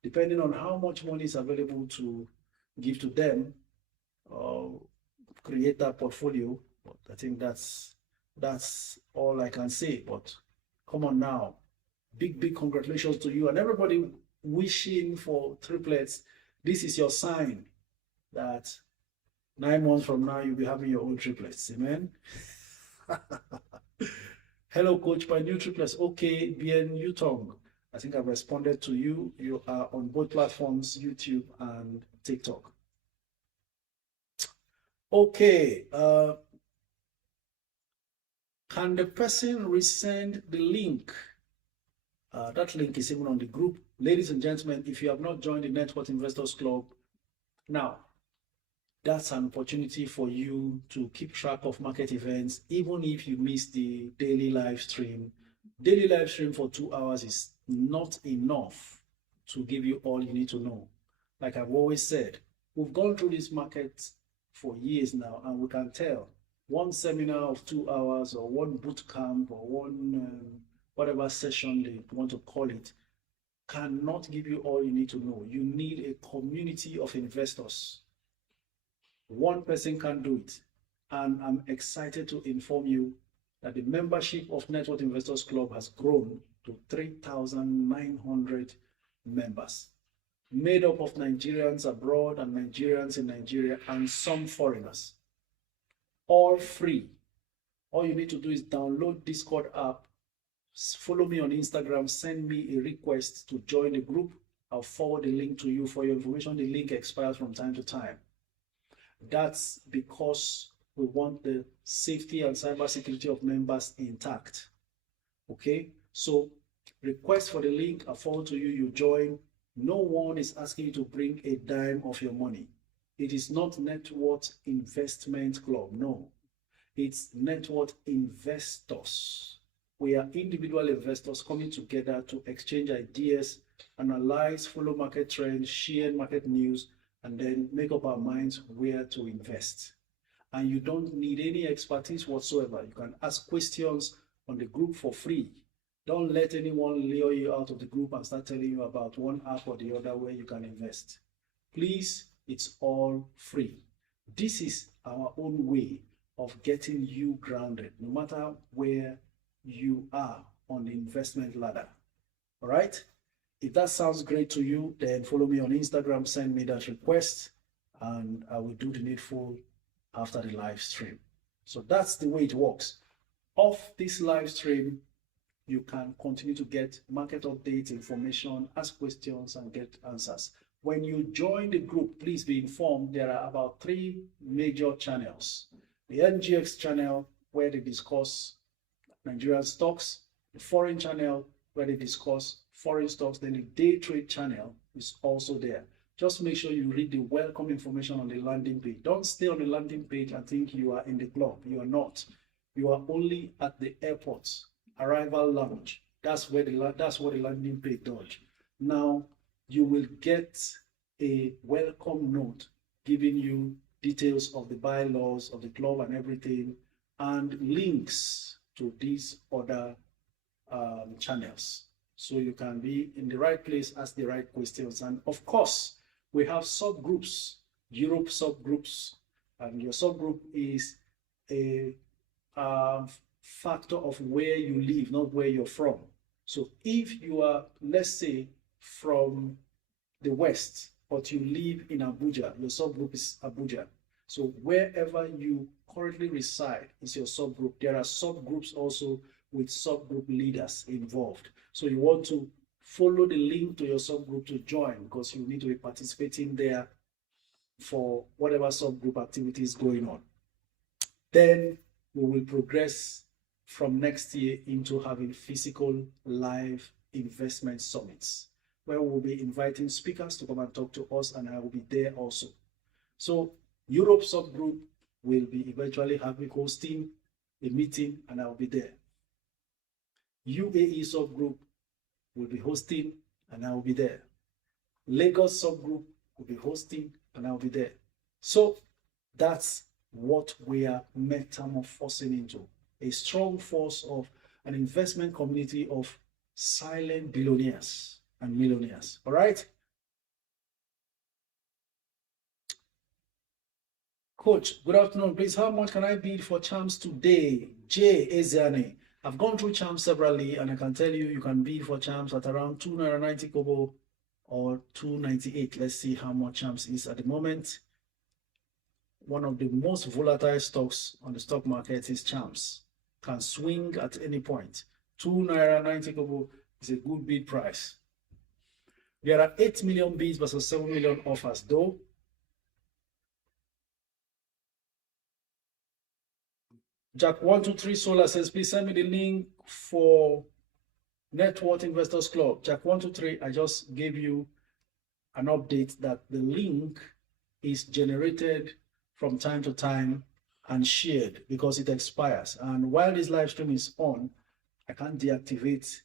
depending on how much money is available to give to them, create that portfolio. But I think that's all I can say. But come on now, big congratulations to you and everybody wishing for triplets. This is your sign that 9 months from now you'll be having your own triplets. Amen. Hello, coach. My new triplets. Okay, Bien Yutong. I think I've responded to you. You are on both platforms, YouTube and TikTok. Okay. Can the person resend the link? That link is even on the group. Ladies and gentlemen, if you have not joined the Net Worth Investors Club, now that's an opportunity for you to keep track of market events, even if you miss the daily live stream. Daily live stream for 2 hours is not enough to give you all you need to know. Like I've always said, we've gone through this market for years now, and we can tell one seminar of 2 hours or one boot camp or one whatever session they want to call it cannot give you all you need to know. You need a community of investors. One person can do it. And I'm excited to inform you that the membership of Net Worth Investors Club has grown to 3,900 members, made up of Nigerians abroad and Nigerians in Nigeria and some foreigners. All free. All you need to do is download Discord app, follow me on Instagram, send me a request to join the group. I'll forward the link to you for your information. The link expires from time to time. That's because we want the safety and cybersecurity of members intact. Okay, so request for the link, I'll forward to you, you join. No one is asking you to bring a dime of your money. It is not Net Worth Investment Club, no. It's Net Worth Investors. We are individual investors coming together to exchange ideas, analyze, follow market trends, share market news, and then make up our minds where to invest. And you don't need any expertise whatsoever. You can ask questions on the group for free. Don't let anyone lure you out of the group and start telling you about one app or the other where you can invest. Please, it's all free. This is our own way of getting you grounded, no matter where you are on the investment ladder. All right. If that sounds great to you, then follow me on Instagram, send me that request, and I will do the needful after the live stream. So that's the way it works. Off this live stream, you can continue to get market updates, information, ask questions, and get answers. When you join the group, please be informed there are about 3 major channels. The NGX channel, where they discuss Nigerian stocks, the foreign channel, where they discuss foreign stocks, then the day trade channel is also there. Just make sure you read the welcome information on the landing page. Don't stay on the landing page and think you are in the club. You are not. You are only at the airport, arrival lounge. That's what the landing page does. Now, you will get a welcome note giving you details of the bylaws of the club and everything, and links to these other channels. So you can be in the right place, ask the right questions. And of course, we have subgroups, Europe subgroups, and your subgroup is a factor of where you live, not where you're from. So if you are, let's say, from the West, but you live in Abuja, your subgroup is Abuja. So wherever you currently reside is your subgroup. There are subgroups also with subgroup leaders involved. So you want to follow the link to your subgroup to join, because you need to be participating there for whatever subgroup activity is going on. Then we will progress from next year into having physical live investment summits, where we'll be inviting speakers to come and talk to us, and I will be there also. So Europe subgroup will be eventually hosting a meeting, and I'll be there. UAE subgroup will be hosting, and I will be there. Lagos subgroup will be hosting, and I'll be there. So that's what we are metamorphosing into, a strong force of an investment community of silent billionaires and millionaires. All right. Coach, good afternoon. Please, how much can I bid for charms today? J. Eziane. I've gone through charms separately, and I can tell you, you can bid for charms at around 290 kobo or 298. Let's see how much charms is at the moment. One of the most volatile stocks on the stock market is charms. Can swing at any point. 290 kobo is a good bid price. There are 8 million bids versus 7 million offers, though. Jack123 Solar says, please send me the link for Net Worth Investors Club. Jack123, I just gave you an update that the link is generated from time to time and shared because it expires. And while this live stream is on, I can't deactivate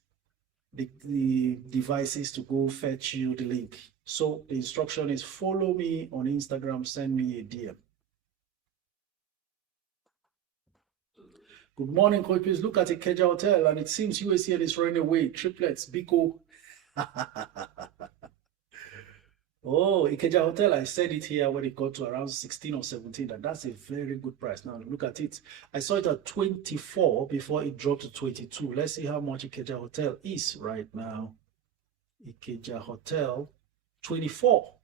the devices to go fetch you the link. So the instruction is follow me on Instagram, send me a DM. Good morning, Coach. Please look at Ikeja Hotel, and it seems UACL is running away. Triplets, Biko. Oh, Ikeja Hotel, I said it here when it got to around 16 or 17, and that's a very good price. Now, look at it. I saw it at 24 before it dropped to 22. Let's see how much Ikeja Hotel is right now. Ikeja Hotel, 24.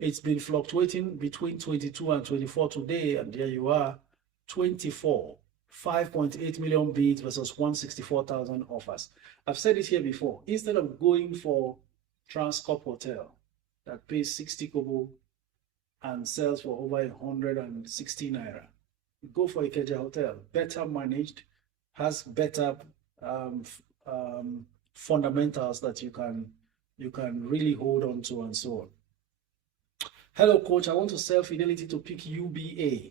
It's been fluctuating between 22 and 24 today, and there you are, 24. 5.8 million bids versus 164,000 offers. I've said it here before. Instead of going for Transcorp Hotel that pays 60 kobo and sells for over 160 naira, go for Ikeja Hotel. Better managed, has better fundamentals that you can really hold on to, and so on. Hello, Coach. I want to sell Fidelity to pick UBA.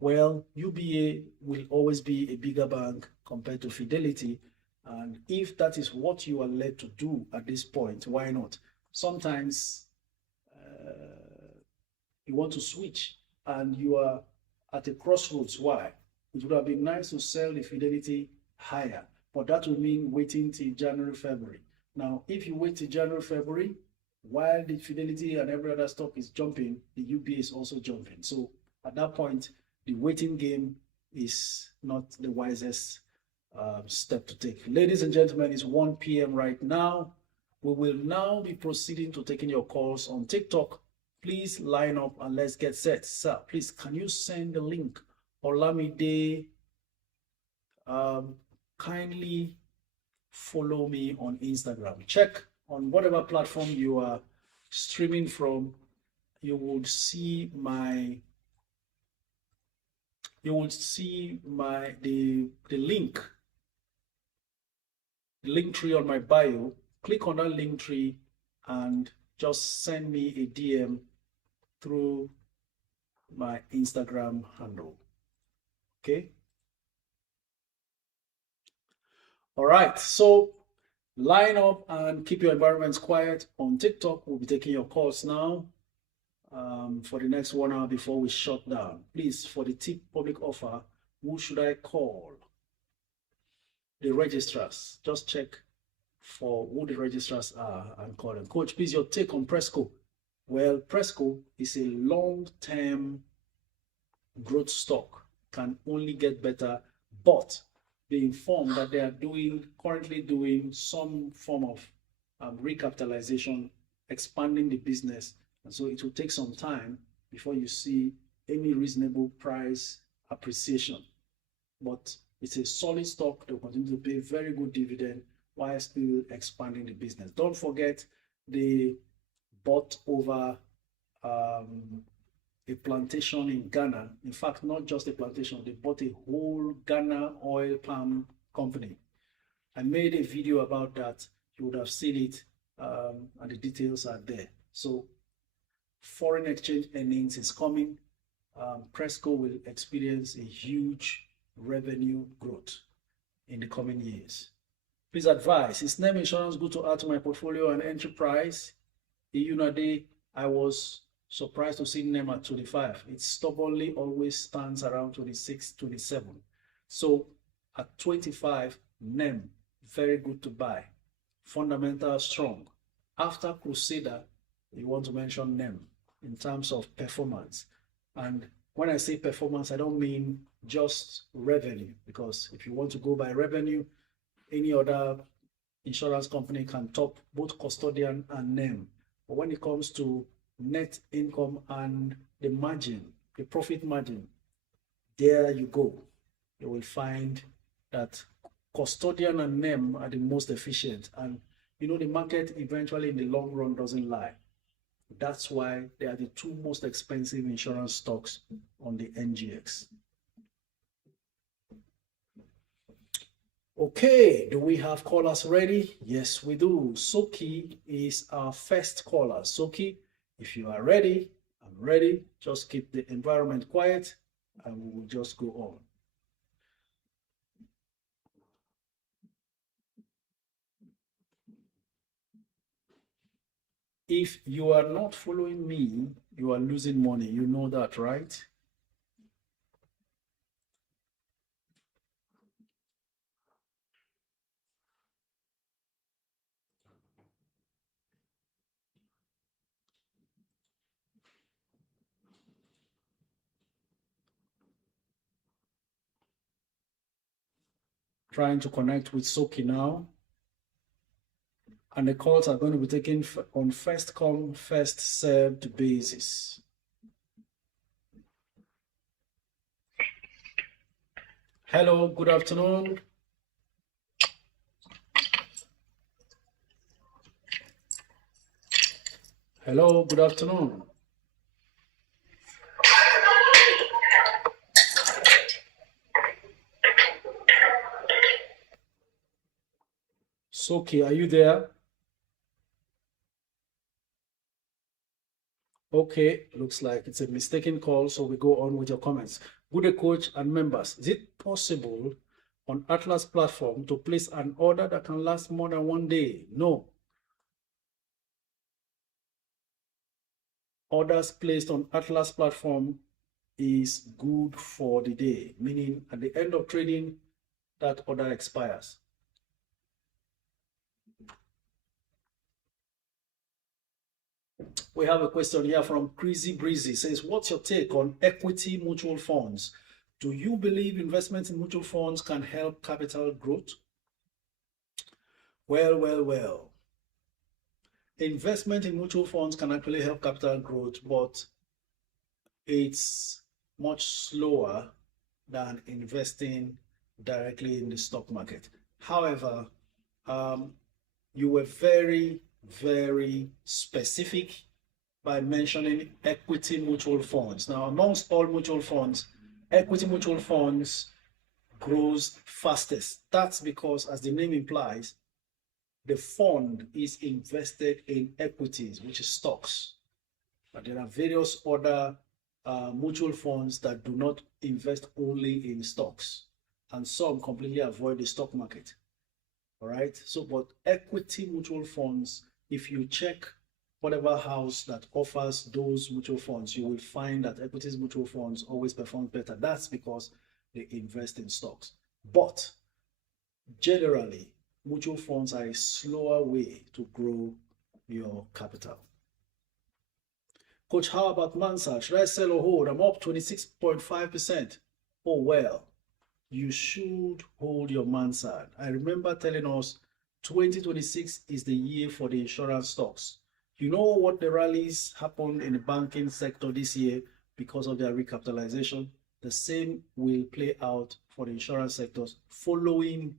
Well, UBA will always be a bigger bank compared to Fidelity. And if that is what you are led to do at this point, why not? Sometimes you want to switch and you are at a crossroads. Why? It would have been nice to sell the Fidelity higher, but that would mean waiting till January, February. Now, if you wait till January, February, while the Fidelity and every other stock is jumping, the UBA is also jumping. So at that point, the waiting game is not the wisest step to take. Ladies and gentlemen, it's 1 p.m. right now. We will now be proceeding to taking your calls on TikTok. Please line up and let's get set. Sir, please, can you send the link? Olamide, kindly follow me on Instagram. Check on whatever platform you are streaming from. You will see the link tree on my bio. Click on that link tree and just send me a DM through my Instagram handle. Okay. All right. So line up and keep your environments quiet. On TikTok, we'll be taking your calls now for the next 1 hour before we shut down. Please, for the tip public offer, who should I call? The registrars. Just check for who the registrars are and call them. Coach, please, your take on Presco. Well, Presco is a long-term growth stock, can only get better, but be informed that they are currently doing some form of recapitalization, expanding the business, and so it will take some time before you see any reasonable price appreciation. But it's a solid stock. They'll continue to pay very good dividend while still expanding the business. Don't forget, they bought over a plantation in Ghana. In fact, not just a plantation, they bought a whole Ghana oil palm company. I made a video about that. You would have seen it, and the details are there. So foreign exchange earnings is coming. Presco will experience a huge revenue growth in the coming years. Please advise, is NEM insurance good to add to my portfolio and entry price? I was surprised to see NEM at 25. It stubbornly always stands around 26, 27. So at 25, NEM, very good to buy. Fundamental strong. After Crusader, you want to mention NEM in terms of performance. And when I say performance, I don't mean just revenue, because if you want to go by revenue, any other insurance company can top both custodian and NEM. But when it comes to net income and the margin, the profit margin, there you go. You will find that custodian and NEM are the most efficient. And the market eventually in the long run doesn't lie. That's why they are the two most expensive insurance stocks on the NGX. Okay, do we have callers ready? Yes, we do. Soki is our first caller. Soki, if you are ready, I'm ready. Just keep the environment quiet and we will just go on. If you are not following me, you are losing money. You know that, right? Trying to connect with Soki now. And the calls are going to be taken on first come, first served basis. Hello, good afternoon. Hello, good afternoon. Soki, are you there? Okay, looks like it's a mistaken call, so we go on with your comments. Good day, coach and members. Is it possible on Atlas platform to place an order that can last more than 1 day? No. Orders placed on Atlas platform is good for the day, meaning at the end of trading, that order expires. We have a question here from Crazy Breezy. Says, what's your take on equity mutual funds? Do you believe investment in mutual funds can help capital growth? Well. Investment in mutual funds can actually help capital growth, but it's much slower than investing directly in the stock market. However, you were very, very specific by mentioning equity mutual funds. Now, amongst all mutual funds, equity mutual funds grows fastest. That's because, as the name implies, the fund is invested in equities, which is stocks. But there are various other mutual funds that do not invest only in stocks, and some completely avoid the stock market. All right. So, but equity mutual funds, if you check whatever house that offers those mutual funds, you will find that equities mutual funds always perform better. That's because they invest in stocks. But generally, mutual funds are a slower way to grow your capital. Coach, how about Mansard? Should I sell or hold? I'm up 26.5%. Oh, well, you should hold your Mansard. I remember telling us 2026 is the year for the insurance stocks. You know what the rallies happened in the banking sector this year because of their recapitalization? The same will play out for the insurance sectors following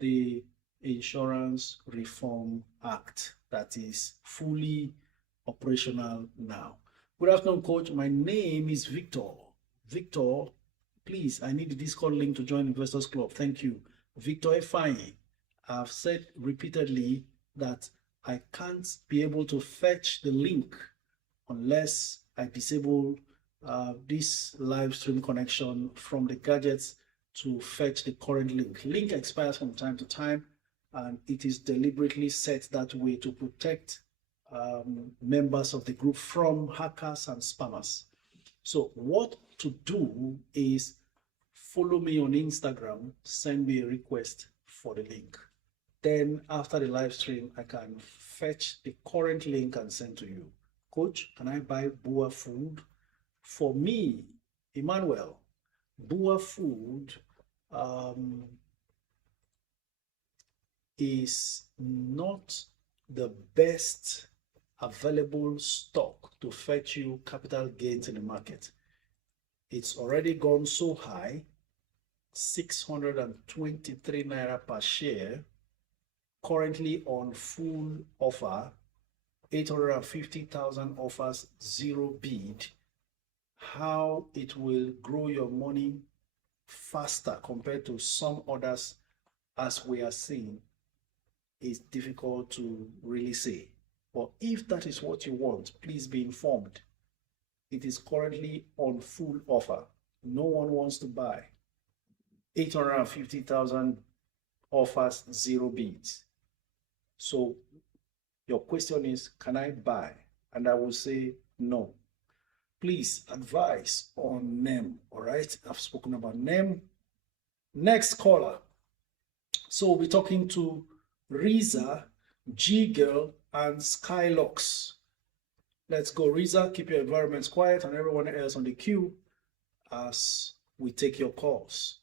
the Insurance Reform Act that is fully operational now. Good afternoon, Coach. My name is Victor. Victor, please, I need the Discord link to join Investors Club. Thank you. Victor Efine. I've said repeatedly that I can't be able to fetch the link unless I disable this live stream connection from the gadgets to fetch the current link. Link expires from time to time, and it is deliberately set that way to protect members of the group from hackers and spammers. So what to do is follow me on Instagram, send me a request for the link. Then after the live stream, I can fetch the current link and send to you. Coach, can I buy Bua food? For me, Emmanuel, Bua food is not the best available stock to fetch you capital gains in the market. It's already gone so high, 623 naira per share, currently on full offer, 850,000 offers, zero bid. How it will grow your money faster compared to some others, as we are seeing, is difficult to really say. But if that is what you want, please be informed. It is currently on full offer. No one wants to buy. 850,000 offers, zero bids. So your question is, can I buy? And I will say no. Please advise on NEM. All right, I've spoken about NEM. Next caller. So we'll be talking to Riza, G-Girl, and Skylux. Let's go, Riza. Keep your environments quiet and everyone else on the queue as we take your calls.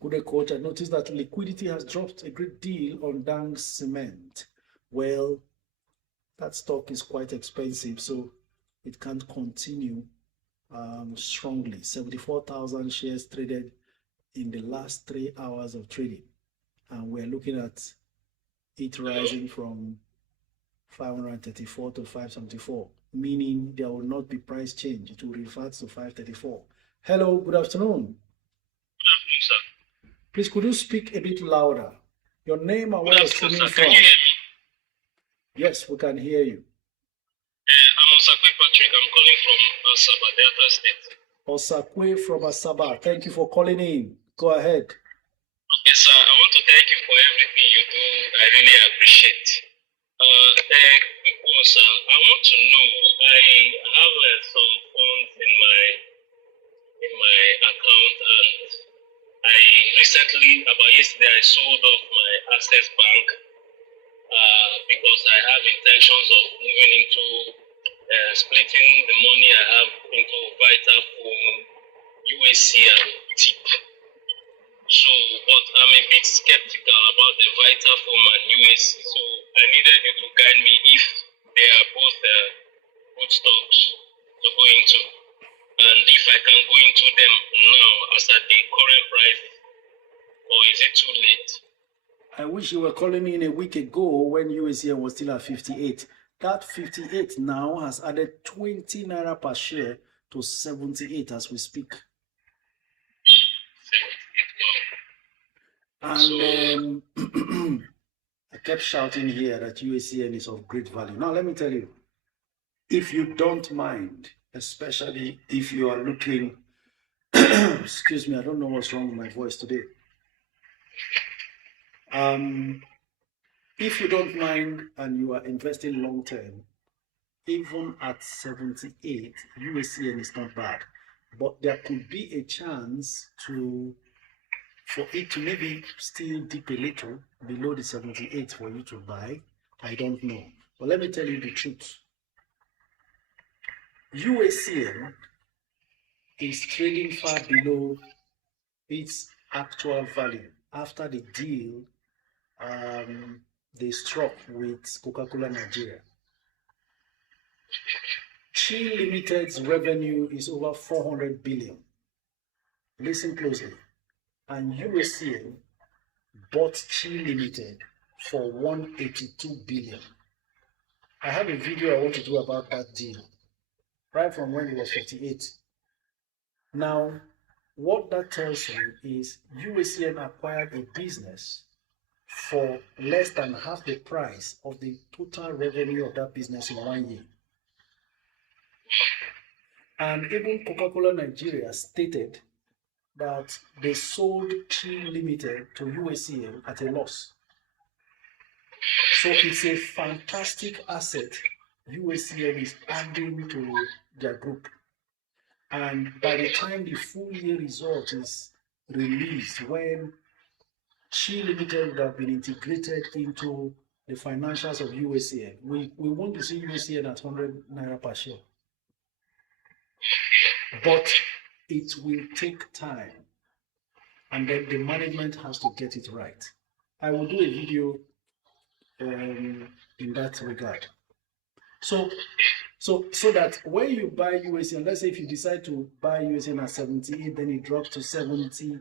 Good day, Coach. I noticed that liquidity has dropped a great deal on Dang Cement. Well, that stock is quite expensive, so it can't continue strongly. 74,000 shares traded in the last 3 hours of trading, and we're looking at it rising from 534 to 574, meaning there will not be price change. It will revert to 534. Hello, good afternoon. Good afternoon, sir. Please, could you speak a bit louder? Your name and where you're streaming from. Can you hear me? Yes, we can hear you. I'm Osakwe Patrick. I'm calling from Asaba, Delta State. Osakwe from Asaba. Thank you for calling in. Go ahead. Okay, sir. I want to thank you for everything you do. I really appreciate. A quick one, sir. I want to know. I have some funds in my account, and I recently, about yesterday, I sold off my Access Bank, because I have intentions of moving into splitting the money I have into Vitafoam, UAC, and TIP. So, but I'm a bit skeptical about the Vitafoam and UAC. So, I needed you to guide me if they are both good stocks to go into, and if I can go into them now as at the current price, or is it too late? I wish you were calling me in a week ago when USCN was still at 58. That 58 now has added 20 naira per share to 78 as we speak. 78, wow. And I kept shouting here that USCN is of great value. Now, let me tell you, if you don't mind, especially if you are looking, excuse me, I don't know what's wrong with my voice today. If you don't mind and you are investing long term, even at 78, USCN is not bad. But there could be a chance for it to maybe still dip a little below the 78 for you to buy. I don't know. But let me tell you the truth. USCN is trading far below its actual value after the deal they struck with Coca-Cola Nigeria. Chi Limited's revenue is over 400 billion. Listen closely. And USCN bought Chi Limited for 182 billion. I have a video I want to do about that deal, right from when it was 58. Now, what that tells you is USCN acquired a business for less than half the price of the total revenue of that business in 1 year. And even Coca-Cola Nigeria stated that they sold Chi Limited to USCN at a loss. So it's a fantastic asset USCN is adding to their group. And by the time the full year result is released, when Chi Limited would have been integrated into the financials of USCN, we want to see USCN at 100 naira per share. But it will take time, and then the management has to get it right. I will do a video in that regard. So that when you buy USCN, let's say if you decide to buy USCN at 78, then it drops to 70,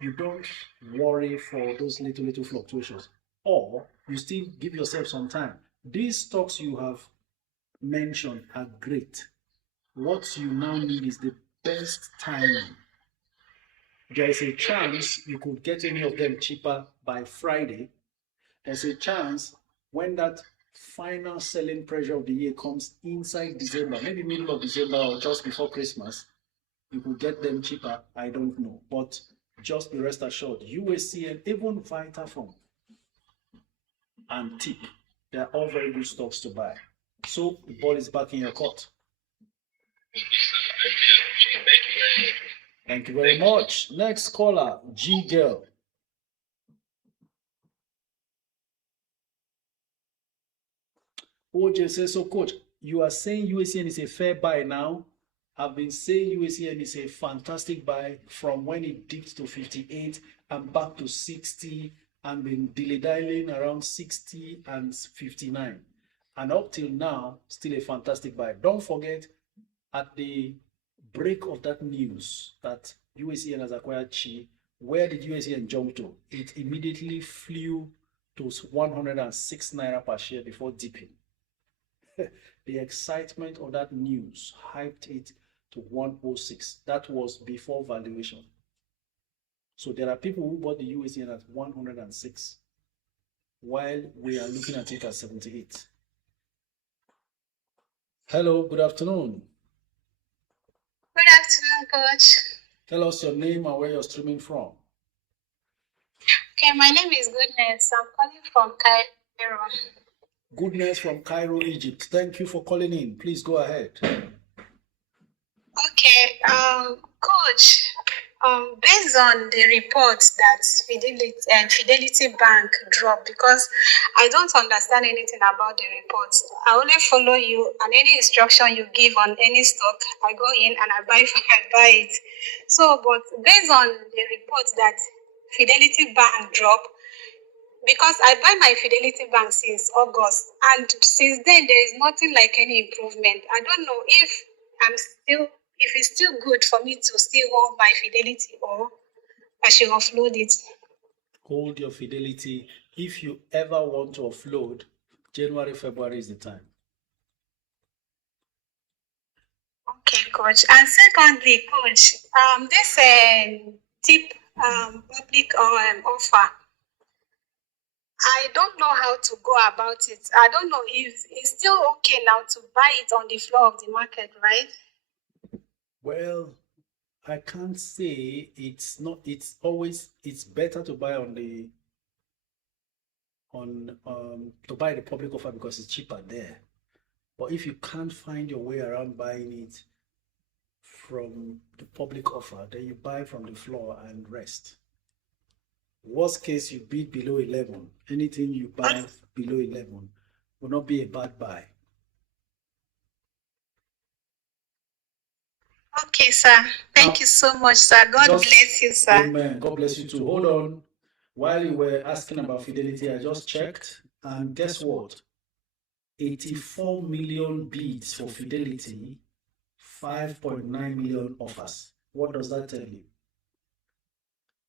you don't worry for those little fluctuations, or you still give yourself some time. These stocks you have mentioned are great. What you now need is the best timing. There is a chance you could get any of them cheaper by Friday. There's a chance when that final selling pressure of the year comes inside December, maybe middle of December or just before Christmas, you could get them cheaper. I don't know. But just be rest assured, USCN, even Vitafoam and TIP, they're all very good stocks to buy. So the ball is back in your court. Thank you very much. Next caller, G Girl. OJ says, so coach, you are saying USCN is a fair buy now? I've been saying USCN is a fantastic buy from when it dipped to 58 and back to 60 and been dilly-dallying around 60 and 59. And up till now, still a fantastic buy. Don't forget, at the break of that news that USCN has acquired Chi, where did USCN jump to? It immediately flew to 106 naira per share before dipping. The excitement of that news hyped it to 106. That was before valuation. So there are people who bought the USCN at 106 while we are looking at it at 78. Hello, good afternoon. Good afternoon, coach. Tell us your name and where you're streaming from. Okay, my name is Goodness. I'm calling from Cairo. Goodness from Cairo, Egypt. Thank you for calling in. Please go ahead. Okay, coach, Based on the reports that Fidelity Bank dropped, because I don't understand anything about the reports. I only follow you, and any instruction you give on any stock, I go in and I buy I buy it. So, but based on the reports that Fidelity Bank dropped, because I buy my Fidelity Bank since August, and since then there is nothing like any improvement. I don't know if it's still good for me to still hold my Fidelity, or I should offload it. Hold your Fidelity. If you ever want to offload, January, February is the time. Okay, coach. And secondly, coach, this tip public offer, I don't know how to go about it. I don't know if it's still okay now to buy it on the floor of the market, right? Well, I can't say it's not. It's better to buy to buy the public offer because it's cheaper there. But if you can't find your way around buying it from the public offer, then you buy from the floor and rest. Worst case, you bid below 11. Anything you buy below 11 will not be a bad buy. Okay, sir. Thank you so much, sir. God bless you, sir. Amen. God bless you too. Hold on. While you were asking about Fidelity, I just checked, and guess what? 84 million bids for Fidelity, 5.9 million offers. What does that tell you?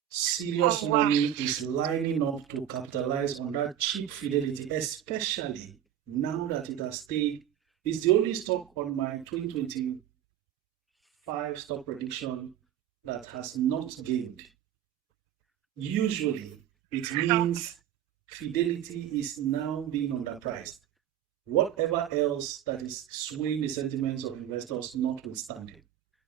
Serious money is lining up to capitalize on that cheap Fidelity, especially now that it has stayed. It's the only stock on my 2025 stock prediction that has not gained. Usually, it means Fidelity is now being underpriced. Whatever else that is swaying the sentiments of investors notwithstanding,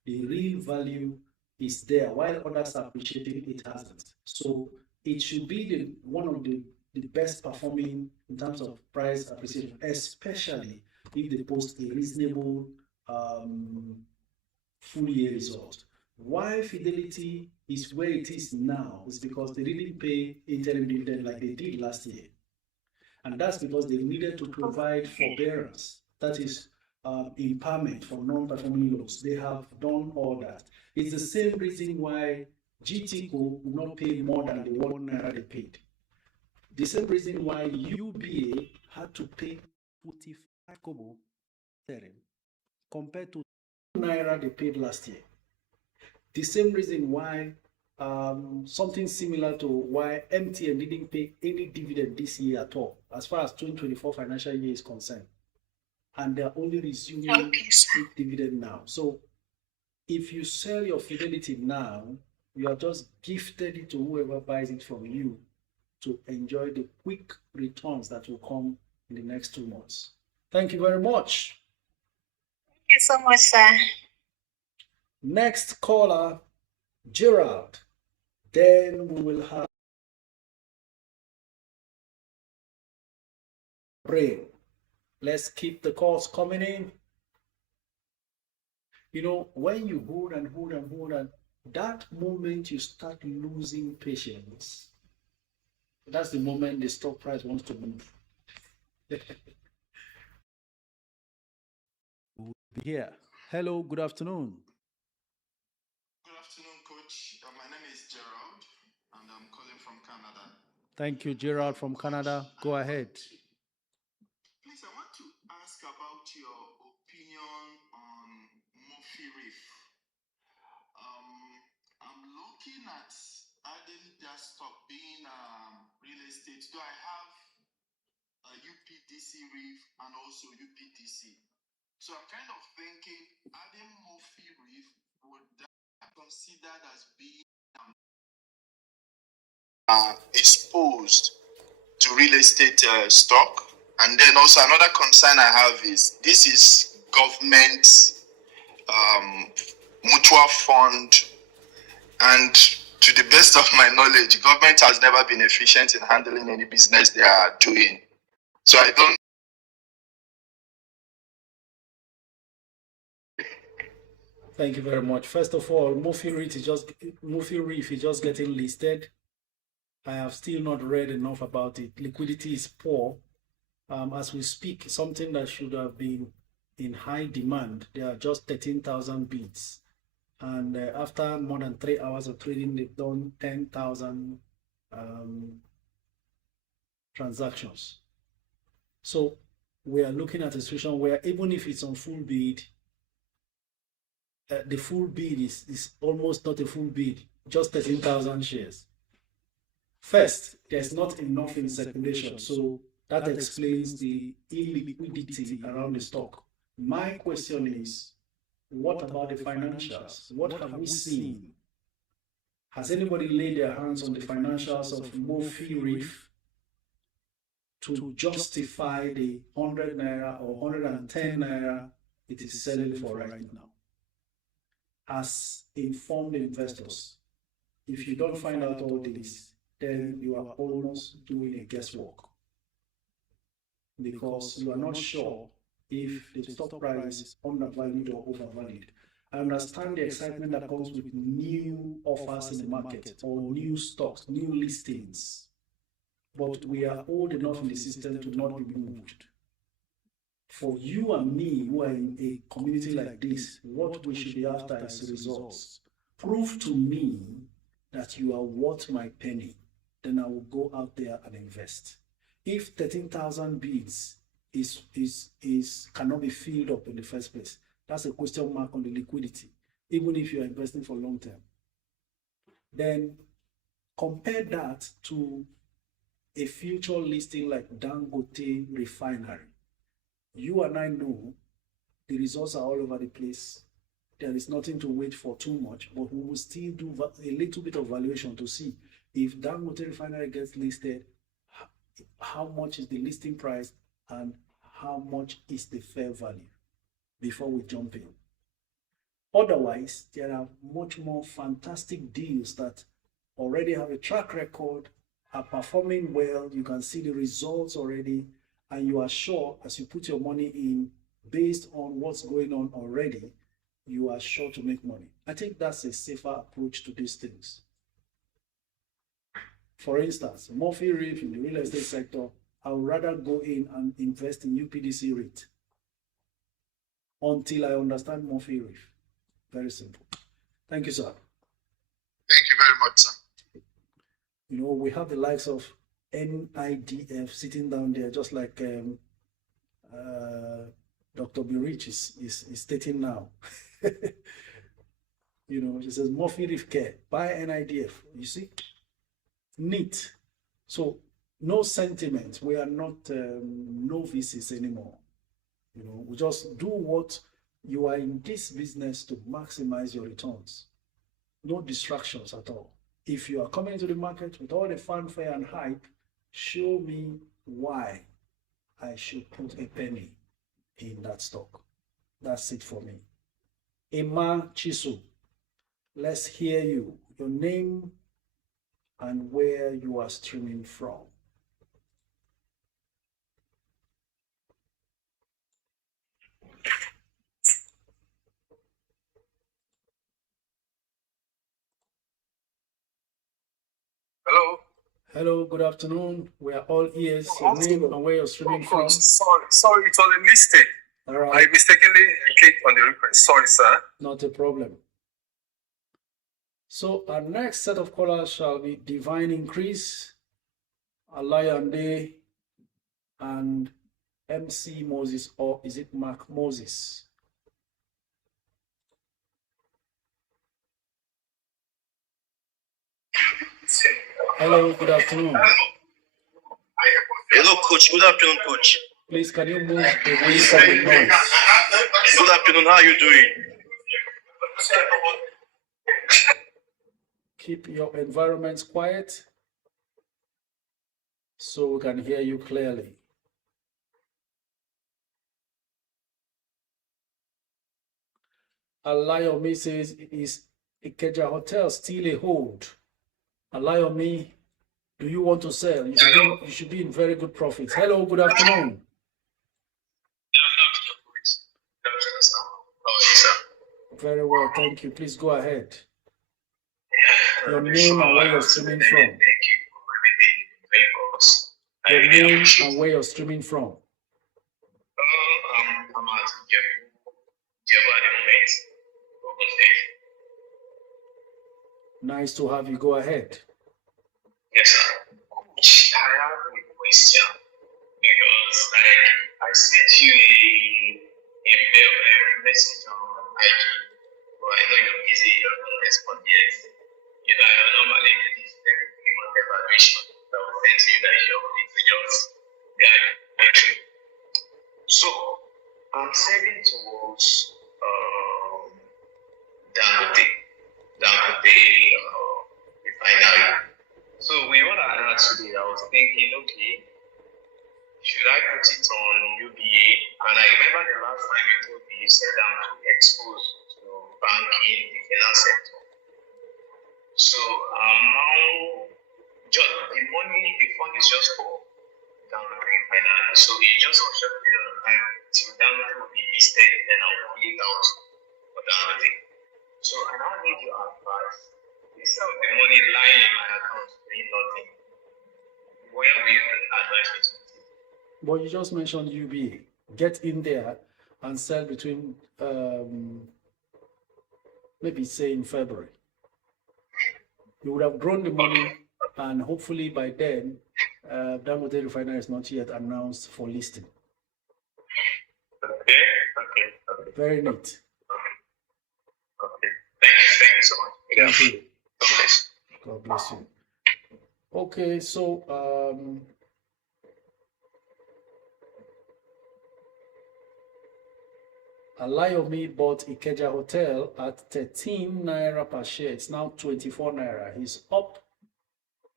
the real value is there, while others are appreciating it hasn't. So it should be one of the best performing in terms of price appreciation, especially if they post a reasonable full year result. Why Fidelity is where it is now is because they didn't pay interim dividend like they did last year. And that's because they needed to provide forbearance, that is, impairment for non-performing loans. They have done all that. It's the same reason why GTCO will not pay more than the 1 naira they paid. The same reason why UBA had to pay 45 kobo compared to 1 naira they paid last year. The same reason why something similar to why MTN didn't pay any dividend this year at all, as far as 2024 financial year is concerned. And they're only resuming dividend now. So if you sell your Fidelity now, you are just gifted it to whoever buys it from you to enjoy the quick returns that will come in the next 2 months. Thank you very much. Thank you so much, sir. Next caller, Gerald. Then we will have Brain. Let's keep the calls coming in. You know, when you hold and hold and hold, and that moment you start losing patience, that's the moment the stock price wants to move. We'll be here. Hello, good afternoon. Good afternoon, Coach. My name is Gerald, and I'm calling from Canada. Thank you, Gerald from Canada. Go ahead. Please, I want to ask about your opinion on Murphy Reef. I'm looking at adding that stock being real estate. Do I have a UPDC Reef and also UPDC? So I'm kind of thinking adding Murphy Reef, would that considered as being exposed to real estate stock? And then also another concern I have is this is government mutual fund, and to the best of my knowledge, government has never been efficient in handling any business they are doing. So I don't. Thank you very much. First of all, Murphy Reef is just getting listed. I have still not read enough about it. Liquidity is poor. As we speak, something that should have been in high demand, there are just 13,000 bids. And after more than 3 hours of trading, they've done 10,000 transactions. So we are looking at a situation where even if it's on full bid, the full bid is almost not a full bid, just 13,000 shares. First, there's not enough in circulation, so that explains the illiquidity around the stock. My question is, what about the financials? What have we seen? Has anybody laid their hands on the financials of Murphy Reef to justify the 100 naira or 110 naira it is selling for right now? As informed investors, if you don't find out all this, then you are almost doing a guesswork, because you are not sure if the stock price is undervalued or overvalued. I understand the excitement that comes with new offers in the market or new stocks, new listings, but we are old enough in the system to not be moved. For you and me who are in a community like this, what we should be after is results. Prove to me that you are worth my penny, then I will go out there and invest. If 13,000 bids cannot be filled up in the first place, that's a question mark on the liquidity, even if you are investing for long term. Then compare that to a future listing like Dangote Refinery. You and I know the results are all over the place. There is nothing to wait for too much, but we will still do a little bit of valuation to see if Dangote Refinery gets listed, how much is the listing price and how much is the fair value before we jump in. Otherwise, there are much more fantastic deals that already have a track record, are performing well, you can see the results already, and you are sure as you put your money in based on what's going on already, you are sure to make money. I think that's a safer approach to these things. For instance, Murphy Reef in the real estate sector, I would rather go in and invest in UPDC REIT until I understand Murphy Reef. Very simple. Thank you, sir. Thank you very much, sir. You know, we have the likes of NIDF sitting down there, just like Dr. Birich is stating now. You know, she says, Murphy Reef Care, buy NIDF. You see? Neat. So, no sentiment. We are not novices anymore. You know, we just do what you are in this business to maximize your returns. No distractions at all. If you are coming into the market with all the fanfare and hype, show me why I should put a penny in that stock. That's it for me. Emma Chisu, let's hear you. Your name and where you are streaming from. Hello. Hello, good afternoon. We are all ears. Your name and where you're streaming from. Sorry, it was a mistake. All right. I mistakenly clicked on the request. Sorry, sir. Not a problem. So our next set of callers shall be Divine Increase, Alayande, and MC Moses, or is it Mark Moses? Hello, good afternoon. Hello, coach. Good afternoon, coach. Please, can you move away from the noise? Good afternoon. How are you doing? Keep your environments quiet so we can hear you clearly. Alayomi says, is Ikeja Hotel still a hold? Alayomi, do you want to sell? You should be in very good profits. Hello, good afternoon. Good afternoon, sir. How are you, sir? Very well, thank you. Please go ahead. Yeah, Your name and where you're streaming from. Thank you for everything you've been doing for us. I Your really name appreciate and it. where you're streaming from. I'm at Jebu at the moment, Ogun State. Nice to have you. Go ahead. Yes, sir. I have a question because, like, I sent you a mail, a message on IG, but I know you're busy, you don't respond yet. You know, I normally do this every 3-month evaluation that will send to you that you're to just guide the trip. So, I'm saving towards Dangote refinery. So with what I had today, I was thinking, okay, should I put it on UBA? And I remember the last time you told me, you said I'm too exposed to banking, the finance sector. So now, just the money, the fund is just for Dangote refinery. So it's just for short period of time till Dangote will be listed, then I'll pull it out for Dangote. So I now need your advice. Instead of the money lying in my account doing nothing, where will you advise me to? But you just mentioned UBA. Get in there and sell between maybe say in February. You would have grown the money, and hopefully by then, Dangote refinery is not yet announced for listing. Okay. Very neat. Okay. Thank you so much. Thank you. God bless. God bless you. Okay, so Alayomi bought Ikeja Hotel at 13 naira per share. It's now 24 naira. He's up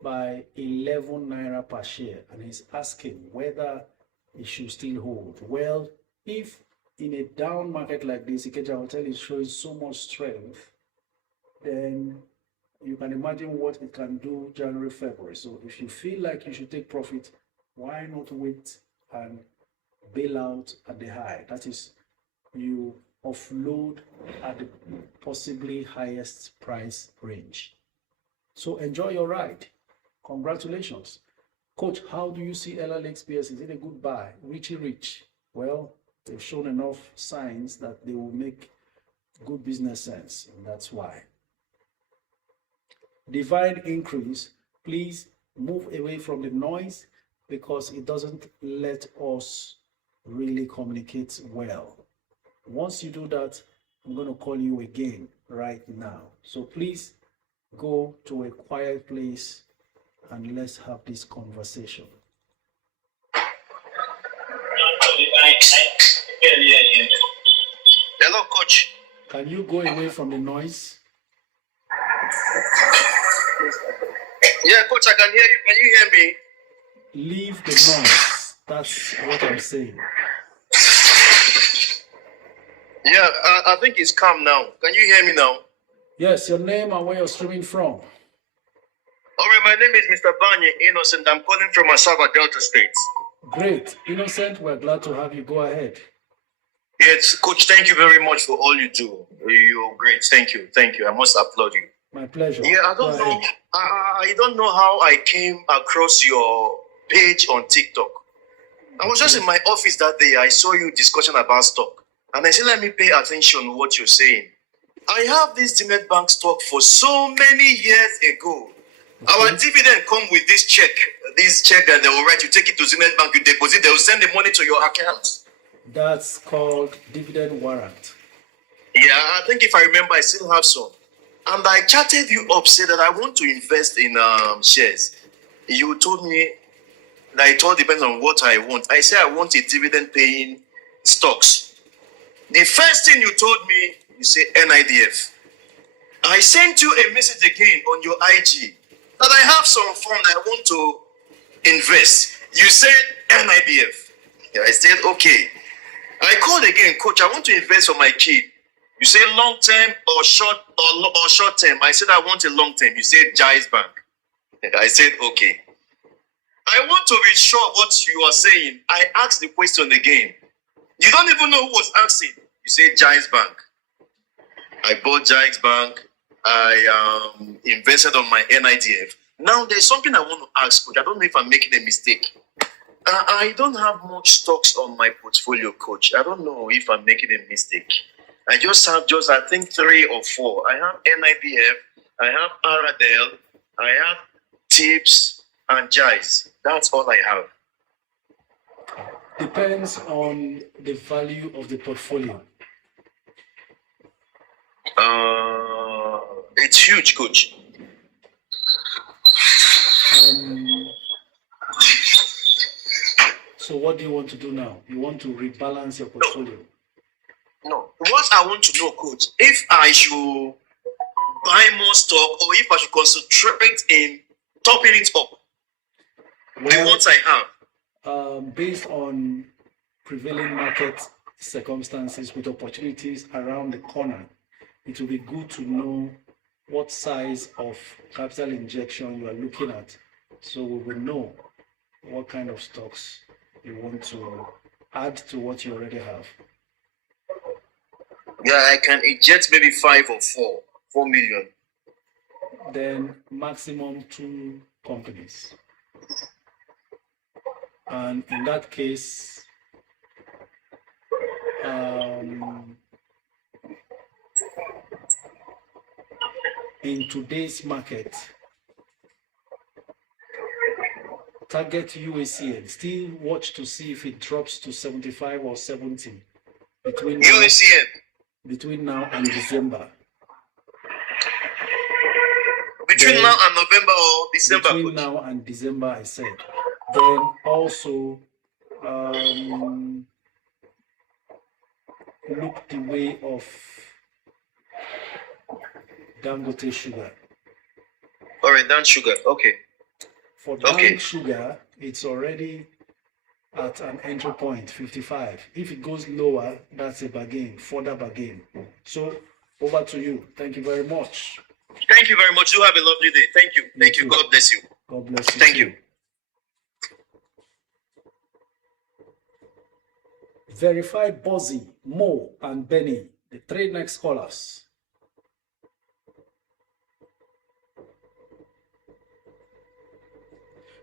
by 11 naira per share, and he's asking whether it should still hold. Well, if in a down market like this, Ikeja Hotel is showing so much strength, then you can imagine what it can do January, February. So if you feel like you should take profit, why not wait and bail out at the high? That is, you offload at the possibly highest price range. So enjoy your ride. Congratulations. Coach, how do you see LLXPS? Is it a good buy? Richie Rich? Well, they've shown enough signs that they will make good business sense, and that's why. Divine increase, please move away from the noise because it doesn't let us really communicate well. Once you do that, I'm going to call you again right now. So please go to a quiet place and let's have this conversation. Hello, coach. Can you go away from the noise? Yeah, coach, I can hear you. Can you hear me? Leave the noise. That's what I'm saying. Yeah, I think it's calm now. Can you hear me now? Yes, your name and where you're streaming from. All right, my name is Mr. Banye Innocent. I'm calling from Asaba, Delta State. Great. Innocent, we're glad to have you. Go ahead. Yes, coach, thank you very much for all you do. You're great. Thank you. I must applaud you. My pleasure. Yeah, I don't know how I came across your page on TikTok. I was just in my office that day. I saw you discussion about stock. And I said, let me pay attention to what you're saying. I have this Zenith Bank stock for so many years ago. Okay. Our dividend come with this check that they will write. You take it to Zenith Bank, you deposit, they will send the money to your account. That's called dividend warrant. Yeah, I think if I remember, I still have some. And I chatted you up, said that I want to invest in shares. You told me that it all depends on what I want. I said I want a dividend-paying stocks. The first thing you told me, you say NIDF. I sent you a message again on your IG that I have some fund I want to invest. You said NIDF. Yeah, I said, okay. I called again, coach, I want to invest for my kid. You say long term or short term. I said I want a long term. You said Jais Bank. I said, okay. I want to be sure what you are saying. I asked the question again. You don't even know who was asking. You say Giants Bank. I bought Giants Bank. I invested on my NIDF. Now there's something I want to ask, coach. I don't know if I'm making a mistake. I don't have much stocks on my portfolio, coach. I don't know if I'm making a mistake. I just have I think 3 or 4. I have NIDF, I have Aradel, I have Tips and Jais. That's all I have. Depends on the value of the portfolio. It's huge, coach. So what do you want to do now? You want to rebalance your portfolio? No. What I want to know, coach, if I should buy more stock or if I should concentrate in topping it up. The ones I have. Based on prevailing market circumstances with opportunities around the corner, it will be good to know what size of capital injection you are looking at, so we will know what kind of stocks you want to add to what you already have. Yeah, I can inject maybe 5 or 4 million. Then maximum 2 companies. And in that case, in today's market, target UACN. Still watch to see if it drops to 75 or 70 between now and December. Between now and November or December? Between now and December, I said. Then also look the way of Dangote Sugar. All right, Dan Sugar. Okay. For Dan Sugar, it's already at an entry point, 55. If it goes lower, that's a bargain, further bargain. So over to you. Thank you very much. Thank you very much. You have a lovely day. Thank you. Thank you. God bless you. God bless you. Thank you. Verified Buzzy, Mo, and Benny, the 3 next callers.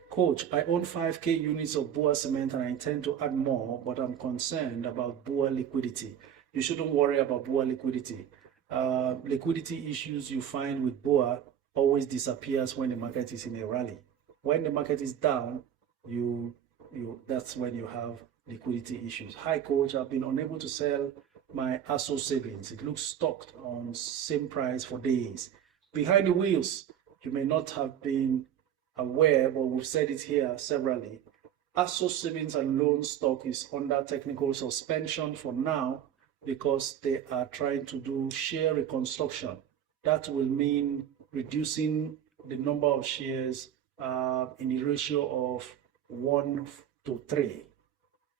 Coach, I own 5K units of BUA cement and I intend to add more, but I'm concerned about BUA liquidity. You shouldn't worry about BUA liquidity. Liquidity issues you find with BUA always disappears when the market is in a rally. When the market is down, that's when you have liquidity issues. Hi, coach. I've been unable to sell my ASO savings. It looks stocked on same price for days. Behind the wheels, you may not have been aware, but we've said it here severally. ASO savings and loan stock is under technical suspension for now because they are trying to do share reconstruction. That will mean reducing the number of shares in a ratio of 1 to 3.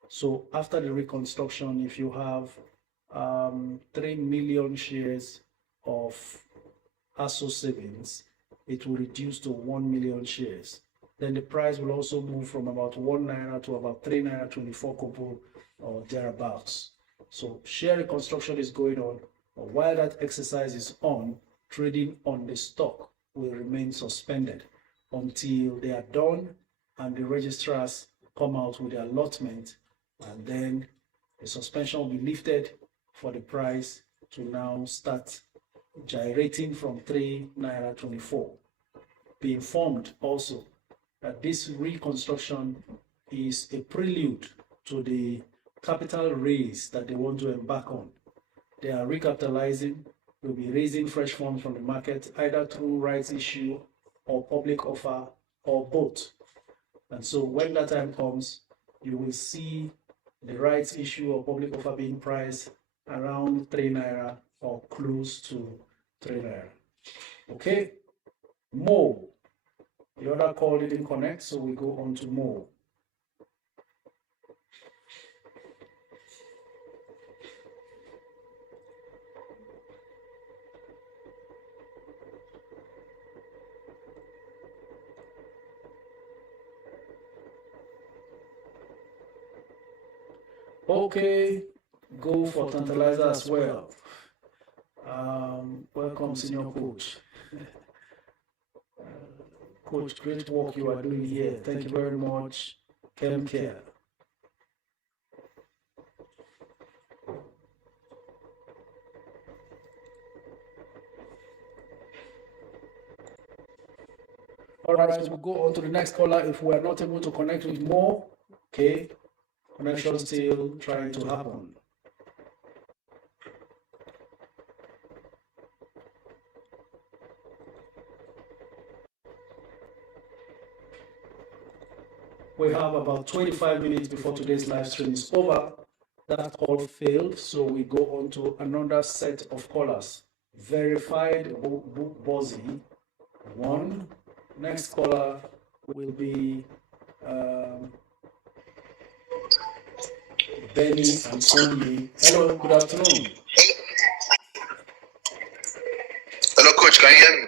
So after the reconstruction, if you have 3 million shares of ASO savings, it will reduce to 1 million shares. Then the price will also move from about 1 naira to about 3 naira 24 kobo or thereabouts. So share reconstruction is going on, but while that exercise is on, trading on the stock will remain suspended until they are done and the registrars come out with their allotment, and then the suspension will be lifted for the price to now start gyrating from 3 naira 24. Be informed also that this reconstruction is a prelude to the capital raise that they want to embark on. They are recapitalizing, will be raising fresh funds from the market, either through rights issue or public offer or both. And so when that time comes, you will see the rights issue or public offer being priced around 3 naira or close to 3 naira. Okay? Mo. The other call didn't connect, so we go on to Mo. Okay, go for Tantalizer as well. Welcome, senior coach. Coach, great work you are doing here. Thank you very much. Care. All right, we'll go on to the next caller. If we are not able to connect with more, okay, connection still trying to happen. We have about 25 minutes before today's live stream is over. That call failed, so we go on to another set of callers. Verified Buzzy 1. Next caller will be Benny and Sonia. Hello, good afternoon. Hello, Coach. Can you hear me?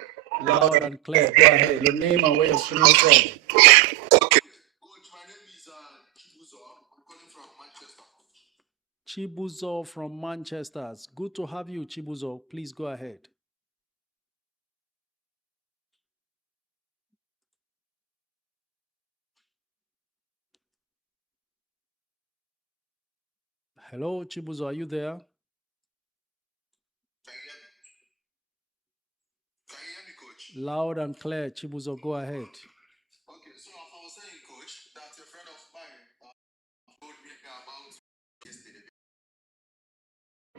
Loud and clear. Go ahead. Your name and where you're streaming from. Okay. Coach, my name is Chibuzo. I'm calling from Manchester. Chibuzo from Manchester. It's good to have you, Chibuzo. Please go ahead. Hello, Chibuzo. Are you there? Can you hear me, Coach? Loud and clear. Chibuzo, go ahead. Okay, so as I was saying, Coach, that a friend of mine told me about yesterday.